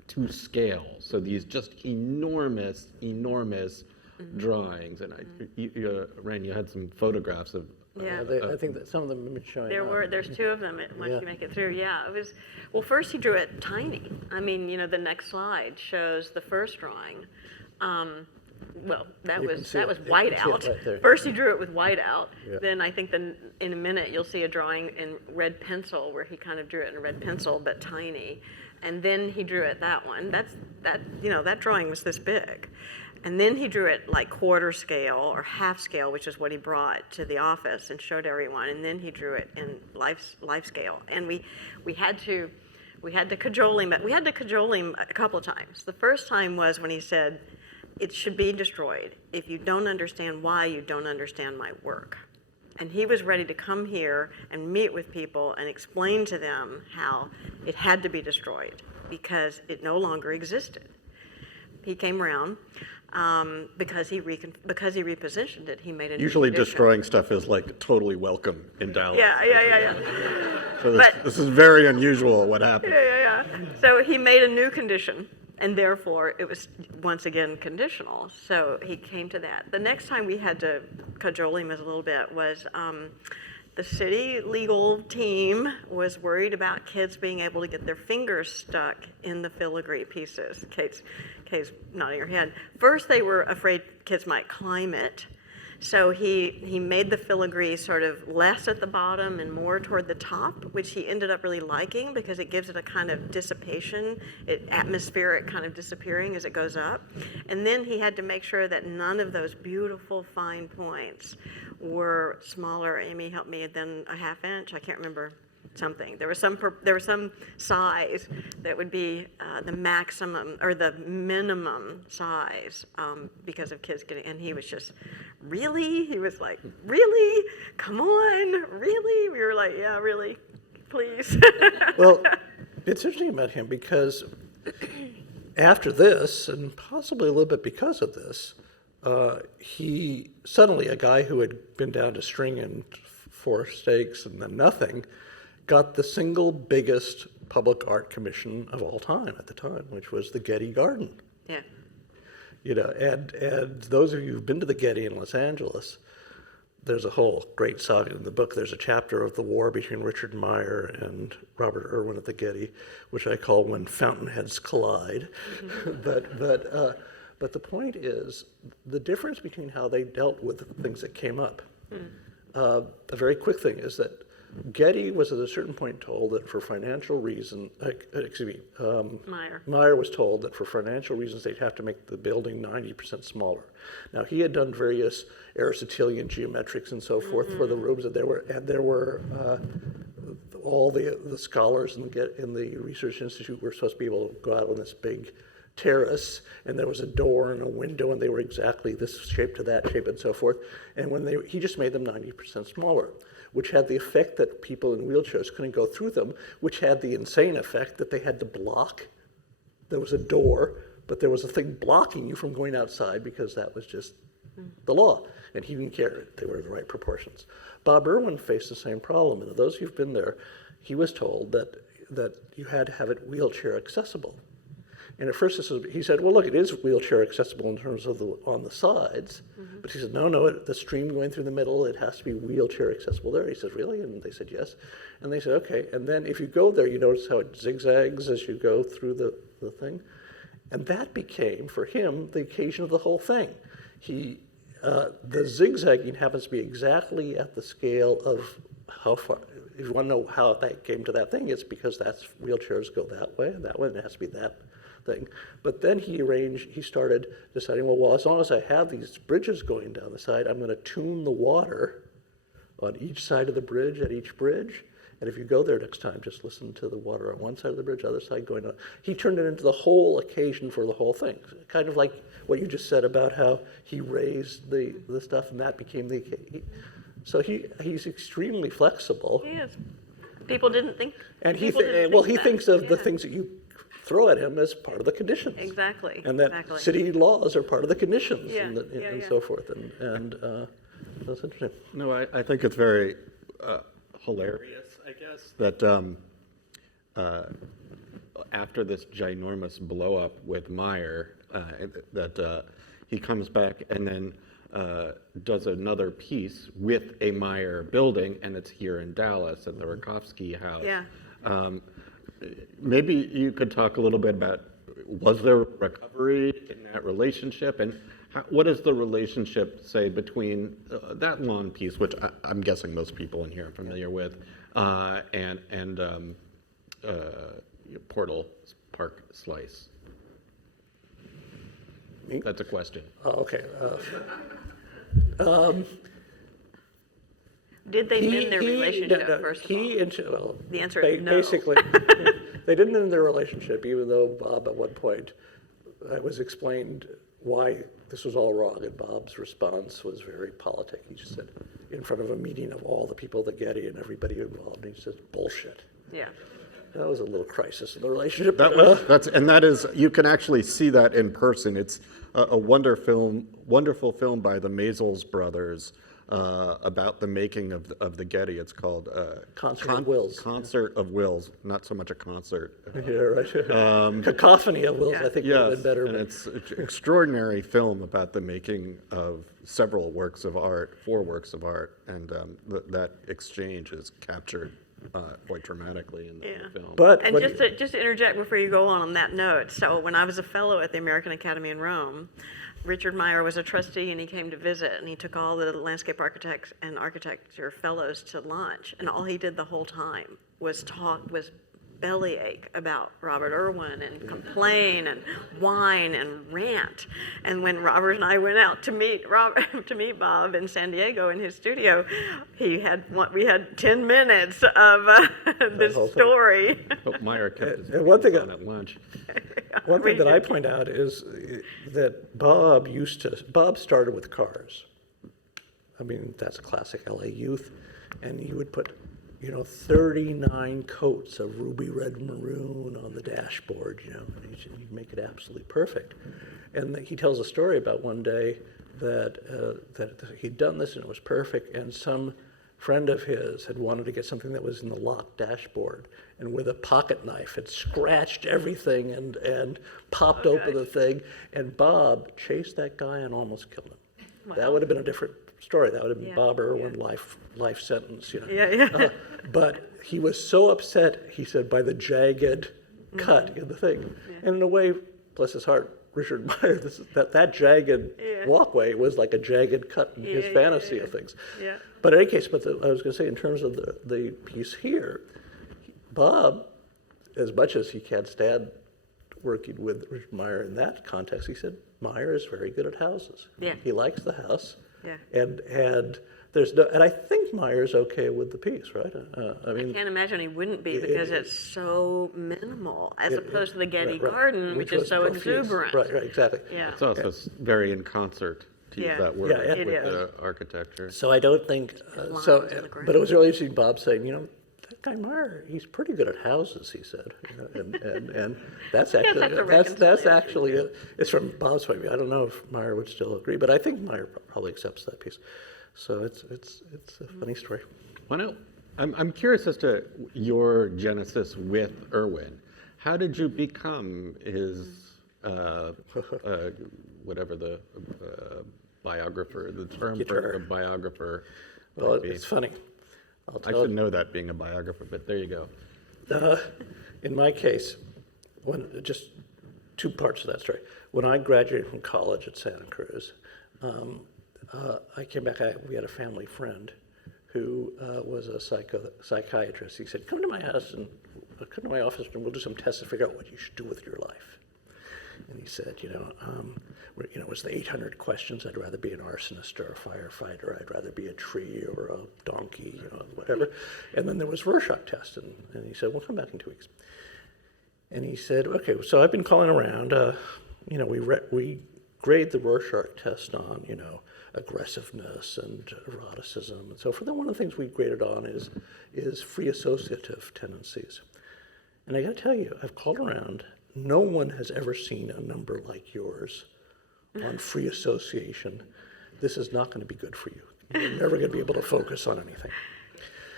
to scale. So these just enormous drawings. And Rain, you had some photographs of. Yeah. I think that some of them have been showing There's two of them once Yeah. you make it through. Yeah, it was, well, first he drew it tiny. I mean, the next slide shows the first drawing. Well, that You was can see it. You white can see it out. right there. First he drew it with white out. Yeah. Then I think in a minute you'll see a drawing in red pencil where he kind of drew it in red pencil but tiny. And then he drew it that one. That drawing was this big. And then he drew it like quarter scale or half scale, which is what he brought to the office and showed everyone. And then he drew it in life scale. And we had to cajole him, but we had to cajole him a couple of times. The first time was when he said, "It should be destroyed. If you don't understand why, you don't understand my work." And he was ready to come here and meet with people and explain to them how it had to be destroyed because it no longer existed. He came around because he repositioned it. He made a new Usually condition. destroying stuff is like totally welcome in Dallas. Yeah. So But- this is very unusual what happened. Yeah. So he made a new condition, and therefore it was once again conditional. So he came to that. The next time we had to cajole him a little bit was the city legal team was worried about kids being able to get their fingers stuck in the filigree pieces. Kate's nodding her head. First, they were afraid kids might climb it. So he made the filigree sort of less at the bottom and more toward the top, which he ended up really liking because it gives it a kind of dissipation, atmospheric kind of disappearing as it goes up. And then he had to make sure that none of those beautiful fine points were smaller, Amy helped me, than a half inch. I can't remember something. There was some size that would be the maximum or the minimum size because of kids getting, and he was just, really? He was like, really? Come on, really? We were like, yeah, really, please. Well, it's interesting about him because after this, and possibly a little bit because of this, he suddenly, a guy who had been down to string and 4 stakes and then nothing, got the single biggest public art commission of all time at the time, which was the Getty Garden. Yeah. And those of you who've been to the Getty in Los Angeles, there's a whole great saga in the book. There's a chapter of the war between Richard Meyer and Robert Irwin at the Getty, which I call When Fountainheads Collide. But the point is, the difference between how they dealt with the things that came up. A very quick thing is that Getty was at a certain point told that for financial reasons, Meyer was told that for financial reasons they'd have to make the building 90% smaller. Now he had done various Aristotelian geometrics and so forth for the rooms, and there were all the scholars in the research institute were supposed to be able to go out on this big terrace, and there was a door and a window, and they were exactly this shape to that shape and so forth. And he just made them 90% smaller, which had the effect that people in wheelchairs couldn't go through them, which had the insane effect that they had to block. There was a door, but there was a thing blocking you from going outside because that was just the law. And he didn't care. They were the right proportions. Bob Irwin faced the same problem. And those who've been there, he was told that you had to have it wheelchair accessible. And at first he said, well, look, it is wheelchair accessible in terms of on the sides. But he said, no, the stream going through the middle, it has to be wheelchair accessible there. He says, really? And they said, yes. And they said, okay. And then if you go there, you notice how it zigzags as you go through the thing. And that became, for him, the occasion of the whole thing. The zigzagging happens to be exactly at the scale of how far. If you want to know how that came to that thing, it's because wheelchairs go that way, and it has to be that thing. But then he started deciding, well, as long as I have these bridges going down the side, I'm going to tune the water on each side of the bridge at each bridge. And if you go there next time, just listen to the water on one side of the bridge, other side going on. He turned it into the whole occasion for the whole thing. Kind of like what you just said about how he raised the stuff, and that became the occasion. So he's extremely flexible. He is. People didn't think. And he that. thinks of the Yeah. things that you throw at him as part of the conditions. Exactly. And that city laws are part of the conditions and so forth. And that's interesting. No, I think it's very hilarious, I guess, that after this ginormous blow up with Meyer, that he comes back and then does another piece with a Meyer building, and it's here in Dallas at the Rakowski House. Yeah. Maybe you could talk a little bit about, was there recovery in that relationship, and what is the relationship, say, between that lawn piece, which I'm guessing most people in here are familiar with, and Portal Park Slice? Me? That's a question. Oh, okay. Did they mend their relationship, first of all? Well, The answer is no. Basically, they didn't end their relationship, even though Bob, at one point, it was explained why this was all wrong, and Bob's response was very politic. He just said, in front of a meeting of all the people at the Getty and everybody involved, and he said, bullshit. Yeah. That was a little crisis in the relationship. That is, you can actually see that in person. It's a wonderful film by the Maysles brothers about the making of the Getty. It's called Concert of Wills. Concert of Wills, not so much a concert. Yeah, right. Cacophony of Wills, I think would have Yes, been better. and it's an extraordinary film about the making of several works of art, 4 works of art, and that exchange is captured quite dramatically in the film. But And what just to interject before you go on that note, so when I was a fellow at the American Academy in Rome, Richard Meyer was a trustee, and he came to visit, and he took all the landscape architects and architecture fellows to lunch, and all he did the whole time was bellyache about Robert Irwin and complain and whine and rant. And when Robert and I went out to meet Bob in San Diego in his studio, we had 10 minutes of this whole thing. story. But Meyer kept his and one thing on at lunch. One thing that I point out is that Bob started with cars. I mean, that's a classic LA youth. And he would put, 39 coats of ruby red maroon on the dashboard, and he'd make it absolutely perfect. And he tells a story about one day that he'd done this and it was perfect, and some friend of his had wanted to get something that was in the locked dashboard, and with a pocket knife had scratched everything and popped open the thing, and Bob chased that guy and almost killed him. Wow. That would have been a different story. That would have been Yeah, Bob Irwin yeah. life sentence, Yeah. But he was so upset, he said, by the jagged cut in the thing. And in a way, bless his heart, Richard Meyer, that jagged walkway was like a jagged cut in his fantasy of things. Yeah. But in any case, I was going to say, in terms of the piece here, Bob, as much as he can't stand working with Richard Meyer in that context, he said, Meyer is very good at houses. Yeah. He likes the house. Yeah. And there's no, and I think Meyer's okay with the piece, right? I mean, Can't imagine he wouldn't be, because it's so minimal as opposed to the Getty right, Garden, which is was so profuse. exuberant. Right, exactly. Yeah. It's also very in concert, to use Yeah. that word, Yeah, it with is. the architecture. So I don't think, Lines so, on the ground. but it was really interesting, Bob saying, that guy Meyer, he's pretty good at houses, he said. And that's actually, that's actually, it's from Bob's point of view. I don't know if Meyer would still agree, but I think Meyer probably accepts that piece. So it's a funny story. I'm curious as to your genesis with Irwin. How did you become his, whatever the biographer, the term for a biographer? Well, might be? it's funny. I should know that, being a biographer, but there you go. In my case, just 2 parts of that story. When I graduated from college at Santa Cruz, I came back. We had a family friend who was a psychiatrist. He said, "Come to my house and come to my office, and we'll do some tests to figure out what you should do with your life." And he said, it was the 800 questions. I'd rather be an arsonist or a firefighter. I'd rather be a tree or a donkey, whatever. And then there was Rorschach test, and he said, "We'll come back in 2 weeks." And he said, "Okay, so I've been calling around. We grade the Rorschach test on, aggressiveness and eroticism and so forth. And one of the things we graded on is free associative tendencies. And I got to tell you, I've called around. No one has ever seen a number like yours on free association. This is not going to be good for you. You're never going to be able to focus on anything."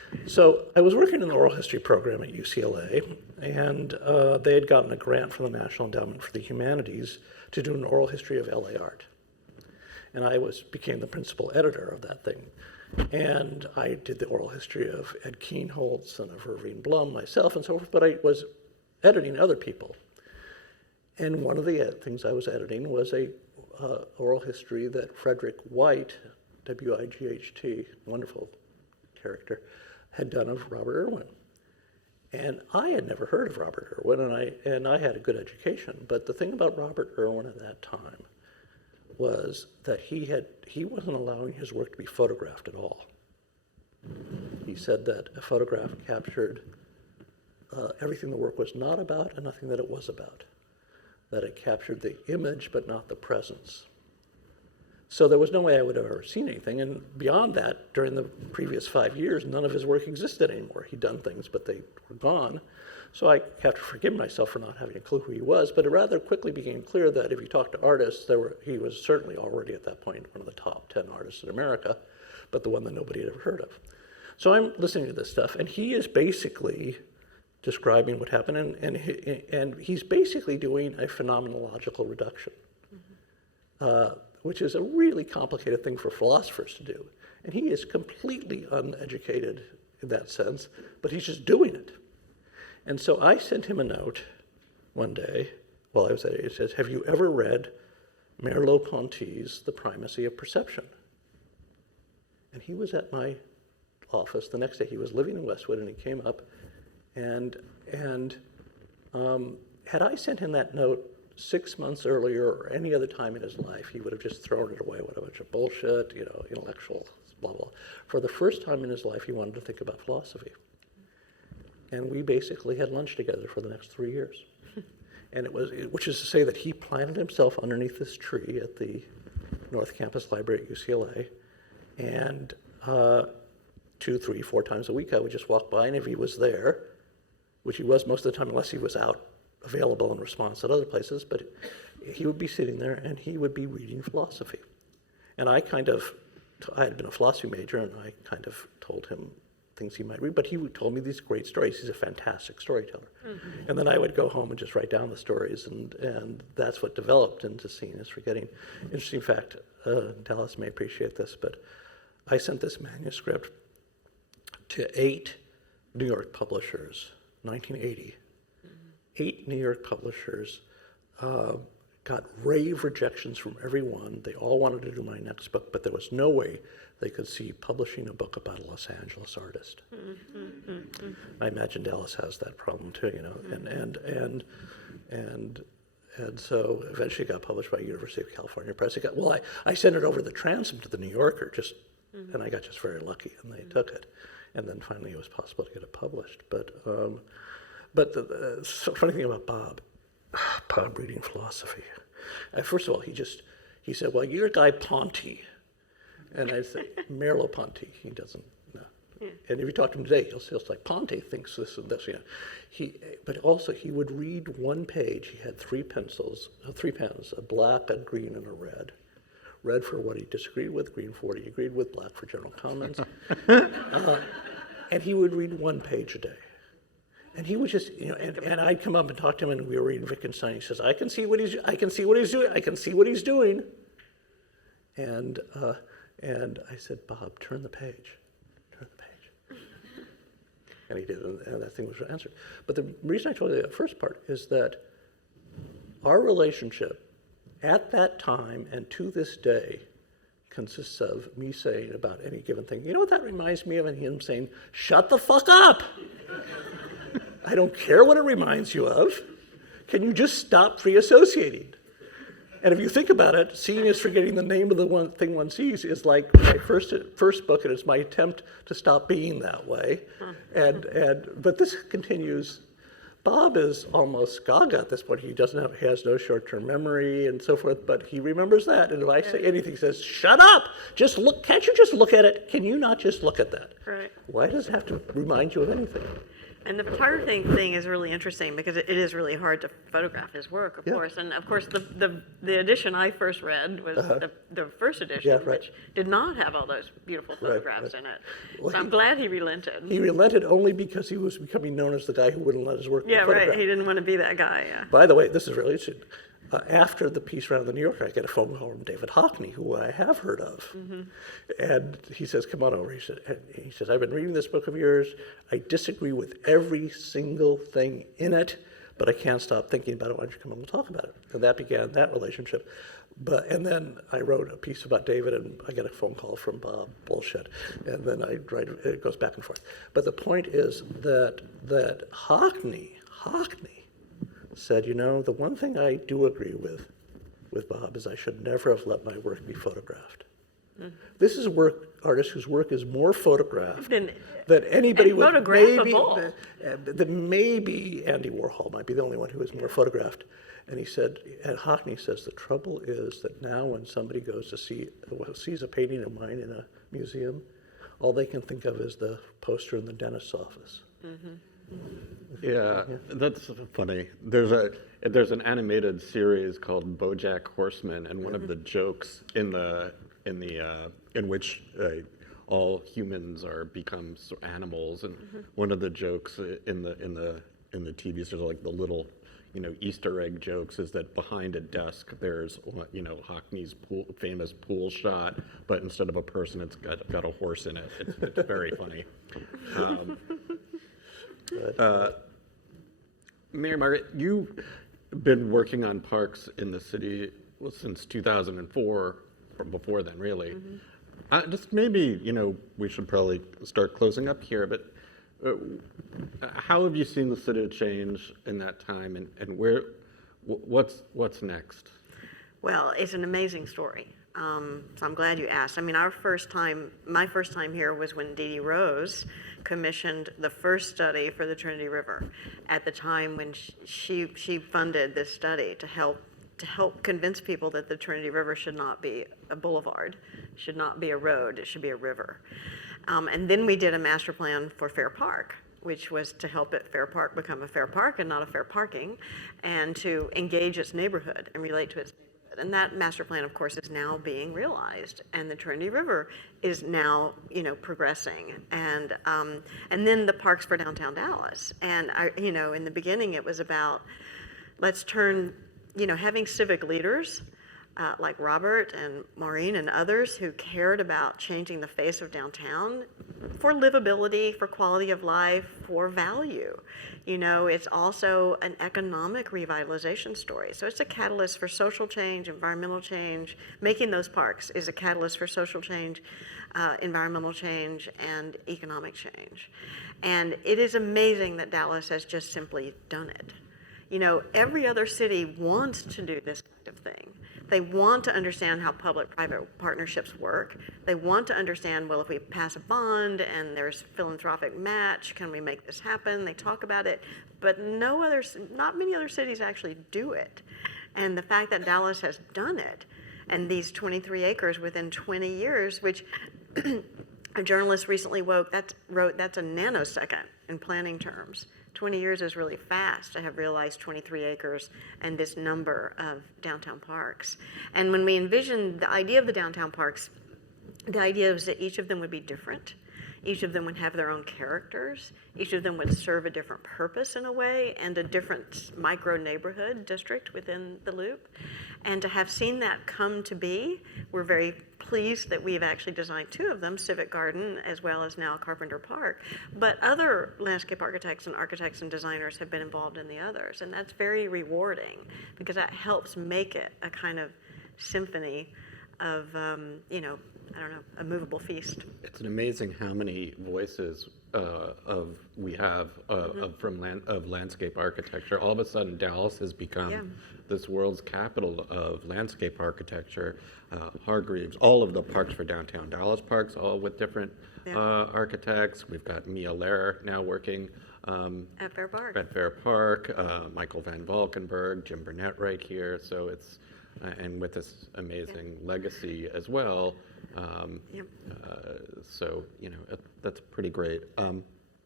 So I was working in the oral history program at UCLA, and they had gotten a grant from the National Endowment for the Humanities to do an oral history of LA art. And I became the principal editor of that thing. And I did the oral history of Ed Keenholz and of Irving Blum myself and so forth, but I was editing other people. And one of the things I was editing was a oral history that Frederick White, W-I-G-H-T, wonderful character, had done of Robert Irwin. And I had never heard of Robert Irwin, and I had a good education. But the thing about Robert Irwin at that time was that he wasn't allowing his work to be photographed at all. He said that a photograph captured everything the work was not about and nothing that it was about. That it captured the image but not the presence. So there was no way I would have ever seen anything. And beyond that, during the previous 5 years, none of his work existed anymore. He'd done things, but they were gone. So I have to forgive myself for not having a clue who he was, but it rather quickly became clear that if you talk to artists, he was certainly already at that point one of the top 10 artists in America, but the one that nobody had ever heard of. So I'm listening to this stuff, and he is basically describing what happened, and he's basically doing a phenomenological reduction, which is a really complicated thing for philosophers to do. And he is completely uneducated in that sense, but he's just doing it. And so I sent him a note one day while I was at it. It says, have you ever read Merleau-Ponty's The Primacy of Perception? And he was at my office the next day. He was living in Westwood, and he came up, and had I sent him that note 6 months earlier or any other time in his life, he would have just thrown it away. What a bunch of bullshit, intellectual, blah, blah. For the first time in his life, he wanted to think about philosophy. And we basically had lunch together for the next 3 years. And which is to say that he planted himself underneath this tree at the North Campus Library at UCLA. And 2, 3, 4 times a week, I would just walk by, and if he was there, which he was most of the time, unless he was out available in response at other places, but he would be sitting there and he would be reading philosophy. And I had been a philosophy major, and I kind of told him things he might read, but he told me these great stories. He's a fantastic storyteller. Mm-hmm. And then I would go home and just write down the stories, and that's what developed into Seeing is Forgetting. Interesting fact, Dallas may appreciate this, but I sent this manuscript to 8 New York publishers, 1980. Mm-hmm. 8 New York publishers, got rave rejections from everyone. They all wanted to do my next book, but there was no way they could see publishing a book about a Los Angeles artist. Mm-hmm. I imagine Dallas has that problem too, Mm-hmm. And so eventually it got published by University of California Press. I sent it over the transom to the New Yorker, and I got just very lucky, and they took it. And then finally it was possible to get it published. But the funny thing about Bob reading philosophy. First of all, he said, well, you're a guy Ponty. And I said, Merleau-Ponty. He doesn't know. Yeah. And if you talk to him today, he'll say, like, Ponty thinks this and this. But also he would read one page. He had 3 pens, a black, a green, and a red. Red for what he disagreed with, green for what he agreed with, black for general comments. And he would read 1 page a day. And he was just, and I'd come up and talk to him, and we were reading Wittgenstein. He says, I can see what he's doing. And I said, Bob, turn the page. And he did, and that thing was answered. But the reason I told you that first part is that our relationship at that time and to this day consists of me saying about any given thing, you know what that reminds me of? And him saying, shut the fuck up. I don't care what it reminds you of. Can you just stop free associating? And if you think about it, Seeing is Forgetting, the name of the one thing one sees, is like my first book, and it's my attempt to stop being that way. But this continues. Bob is almost gaga at this point. He has no short-term memory and so forth, but he remembers that. And if I say anything, he says, shut up! Just look, can't you just look at it? Can you not just look at that? Right. Why does it have to remind you of anything? And the photography thing is really interesting because it is really hard to photograph his work, of course. And of course, the edition I first read was the first edition, Yeah, right. which did not have all those beautiful photographs in it. Well, So I'm glad he relented. He relented only because he was becoming known as the guy who wouldn't let his work be Yeah, right. photographed. He didn't want to be that guy. Yeah. By the way, this is really interesting. After the piece ran in the New Yorker, I get a phone call from David Hockney, who I have heard of. And he says, come on over. He says, I've been reading this book of yours. I disagree with every single thing in it, but I can't stop thinking about it. Why don't you come over and talk about it? And that began that relationship. And then I wrote a piece about David, and I get a phone call from Bob Bullshit. And then I write, it goes back and forth. But the point is that Hockney said, the one thing I do agree with Bob is I should never have let my work be photographed. This is a artist whose work is more photographed than anybody and with photographable. maybe Andy Warhol might be the only one who is more photographed. And he said, and Hockney says, the trouble is that now when somebody goes to sees a painting of mine in a museum, all they can think of is the poster in the dentist's office. Yeah, that's funny. There's an animated series called BoJack Horseman, and one of the jokes in which all humans become animals, and one of the jokes in the TV series, like the little Easter egg jokes, is that behind a desk there's Hockney's famous pool shot, but instead of a person, it's got a horse in it. It's very funny. Mary Margaret, you've been working on parks in the city since 2004, or before then, really. Just maybe, we should probably start closing up here, but how have you seen the city change in that time, and what's next? Well, it's an amazing story. So I'm glad you asked. I mean, my first time here was when Dee Dee Rose commissioned the first study for the Trinity River at the time when she funded this study to help convince people that the Trinity River should not be a boulevard, should not be a road, it should be a river. And then we did a master plan for Fair Park, which was to help Fair Park become a fair park and not a fair parking, and to engage its neighborhood and relate to its neighborhood. And that master plan, of course, is now being realized, and the Trinity River is now, progressing. And then the parks for downtown Dallas. And in the beginning, it was about let's turn, having civic leaders like Robert and Maureen and others who cared about changing the face of downtown for livability, for quality of life, for value. It's also an economic revitalization story. So it's a catalyst for social change, environmental change. Making those parks is a catalyst for social change, environmental change, and economic change. And it is amazing that Dallas has just simply done it. Every other city wants to do this kind of thing. They want to understand how public-private partnerships work. They want to understand, well, if we pass a bond and there's philanthropic match, can we make this happen? They talk about it, but not many other cities actually do it. And the fact that Dallas has done it, and these 23 acres within 20 years, which a journalist recently wrote that's a nanosecond in planning terms. 20 years is really fast to have realized 23 acres and this number of downtown parks. And when we envisioned the idea of the downtown parks, the idea was that each of them would be different. Each of them would have their own characters. Each of them would serve a different purpose in a way, and a different micro neighborhood district within the loop. And to have seen that come to be, we're very pleased that we've actually designed two of them, Civic Garden as well as now Carpenter Park. But other landscape architects and designers have been involved in the others. And that's very rewarding because that helps make it a kind of symphony of, a movable feast. It's amazing how many voices we have of landscape architecture. All of a sudden, Dallas has become this world's capital of landscape architecture. Hargreaves, all of the parks for downtown Dallas parks, all with different architects. We've got Mia Lehrer now working At Fair Park. At Fair Park, Michael Van Valkenburg, Jim Burnett right here. So it's and with this amazing legacy as well. So that's pretty great.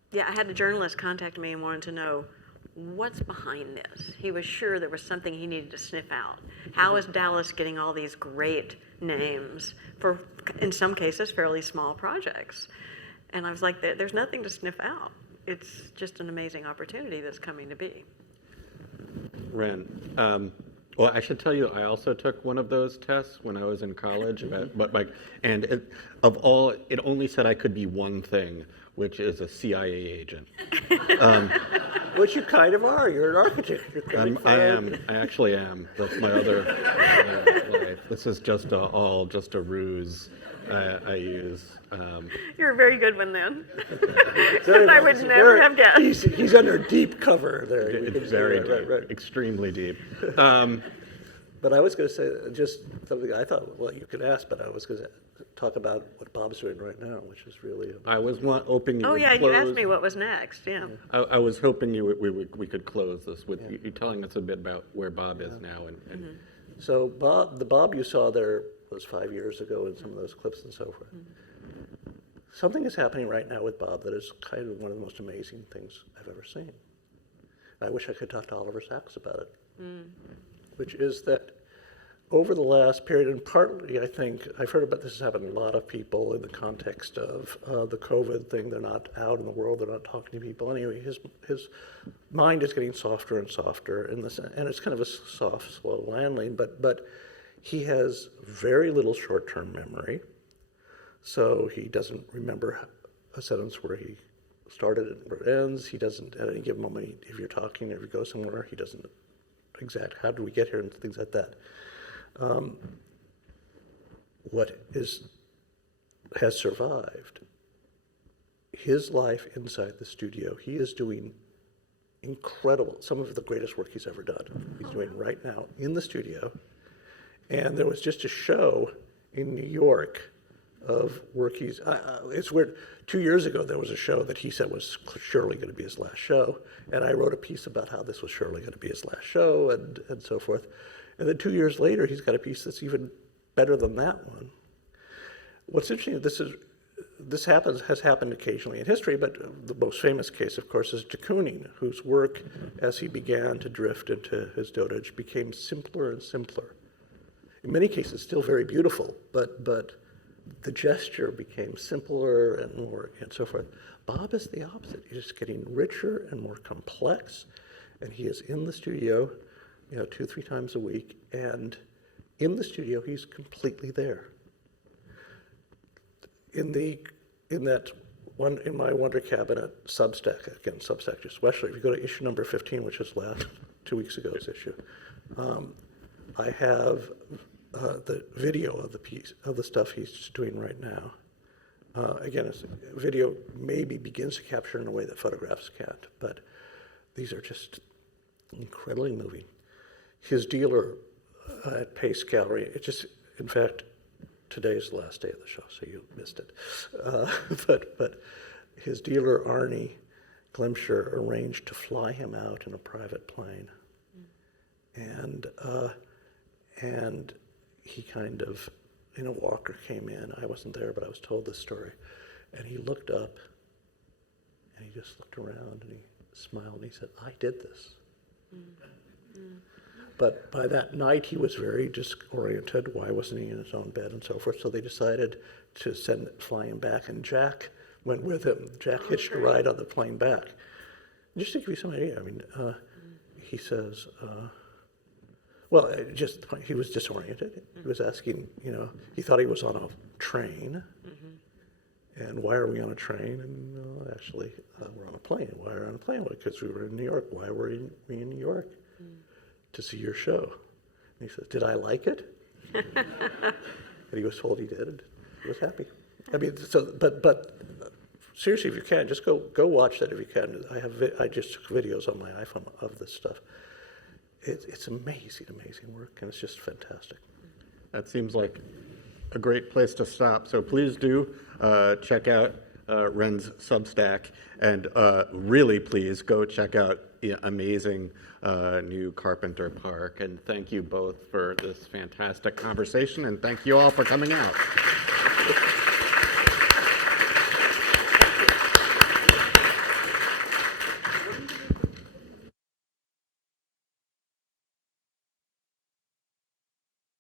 Yeah, I had a journalist contact me and wanted to know what's behind this. He was sure there was something he needed to sniff out. How is Dallas getting all these great names for, in some cases, fairly small projects? And I was like, there's nothing to sniff out. It's just an amazing opportunity that's coming to be. Ren, well, I should tell you, I also took one of those tests when I was in college, and it only said I could be one thing, which is a CIA agent. Which you kind of are. You're an architect. You're critic for I art. am. I actually am. That's my other life. This is just all just a ruse I use. You're a very good one then. Very I much. would never have guessed. He's under deep cover there. You can It's see very that, deep, right. extremely deep. But I was going to say just something I thought, well, you could ask, but I was going to talk about what Bob's doing right now, which is really. I was hoping you Oh would yeah, close. you asked me what was next. Yeah. I was hoping we could close this with you telling us a bit about where Bob is now. And So the Bob you saw there was 5 years ago in some of those clips and so forth. Something is happening right now with Bob that is kind of one of the most amazing things I've ever seen. I wish I could talk to Oliver Sacks about it, which is that over the last period, and partly I think, I've heard about this has happened to a lot of people in the context of the COVID thing. They're not out in the world, they're not talking to people. Anyway, his mind is getting softer and softer, and it's kind of a soft, slow landing, but he has very little short-term memory. So he doesn't remember a sentence where he started and where it ends. He doesn't, at any given moment, if you're talking, if you go somewhere, he doesn't how did we get here, and things like that. What has survived, his life inside the studio, he is doing incredible, some of the greatest work he's ever done. He's doing right now in the studio. And there was just a show in New York of work it's weird, 2 years ago there was a show that he said was surely going to be his last show, and I wrote a piece about how this was surely going to be his last show and so forth. And then 2 years later he's got a piece that's even better than that one. What's interesting, this has happened occasionally in history, but the most famous case, of course, is de Kooning, whose work, as he began to drift into his dotage, became simpler and simpler. In many cases, still very beautiful, but the gesture became simpler and more and so forth. Bob is the opposite. He's just getting richer and more complex, and he is in the studio, 2-3 times a week, and in the studio he's completely there. In my Wonder Cabinet Substack, again, Substack just Weschler, if you go to issue number 15, which is 2 weeks ago's issue, I have the video of the piece, of the stuff he's doing right now. Again, video maybe begins to capture in a way that photographs can't, but these are just incredibly moving. His dealer at Pace Gallery, in fact, today's the last day of the show, so you missed it. But his dealer, Arnie Glimsher, arranged to fly him out in a private plane. And he kind of, Walker came in. I wasn't there, but I was told this story. And he looked up, and he just looked around, and he smiled, and he said, "I did this." But by that night, he was very disoriented. Why wasn't he in his own bed and so forth? So they decided to fly him back, and Jack went with him. Jack hitched a ride on the plane back. Just to give you some idea, he says, he was disoriented. He was asking, he thought he was on a train. And why are we on a train? And actually, we're on a plane. Why are we on a plane? Because we were in New York. Why were we in New York? To see your show. And he said, "Did I like it?" And he was told he did, and he was happy. But seriously, if you can, just go watch that if you can. I just took videos on my iPhone of this stuff. It's amazing work, and it's just fantastic. that seems like a great place to stop. So please do check out Ren's Substack, and really please go check out the amazing new Carpenter Park. And thank you both for this fantastic conversation, and thank you all for coming out.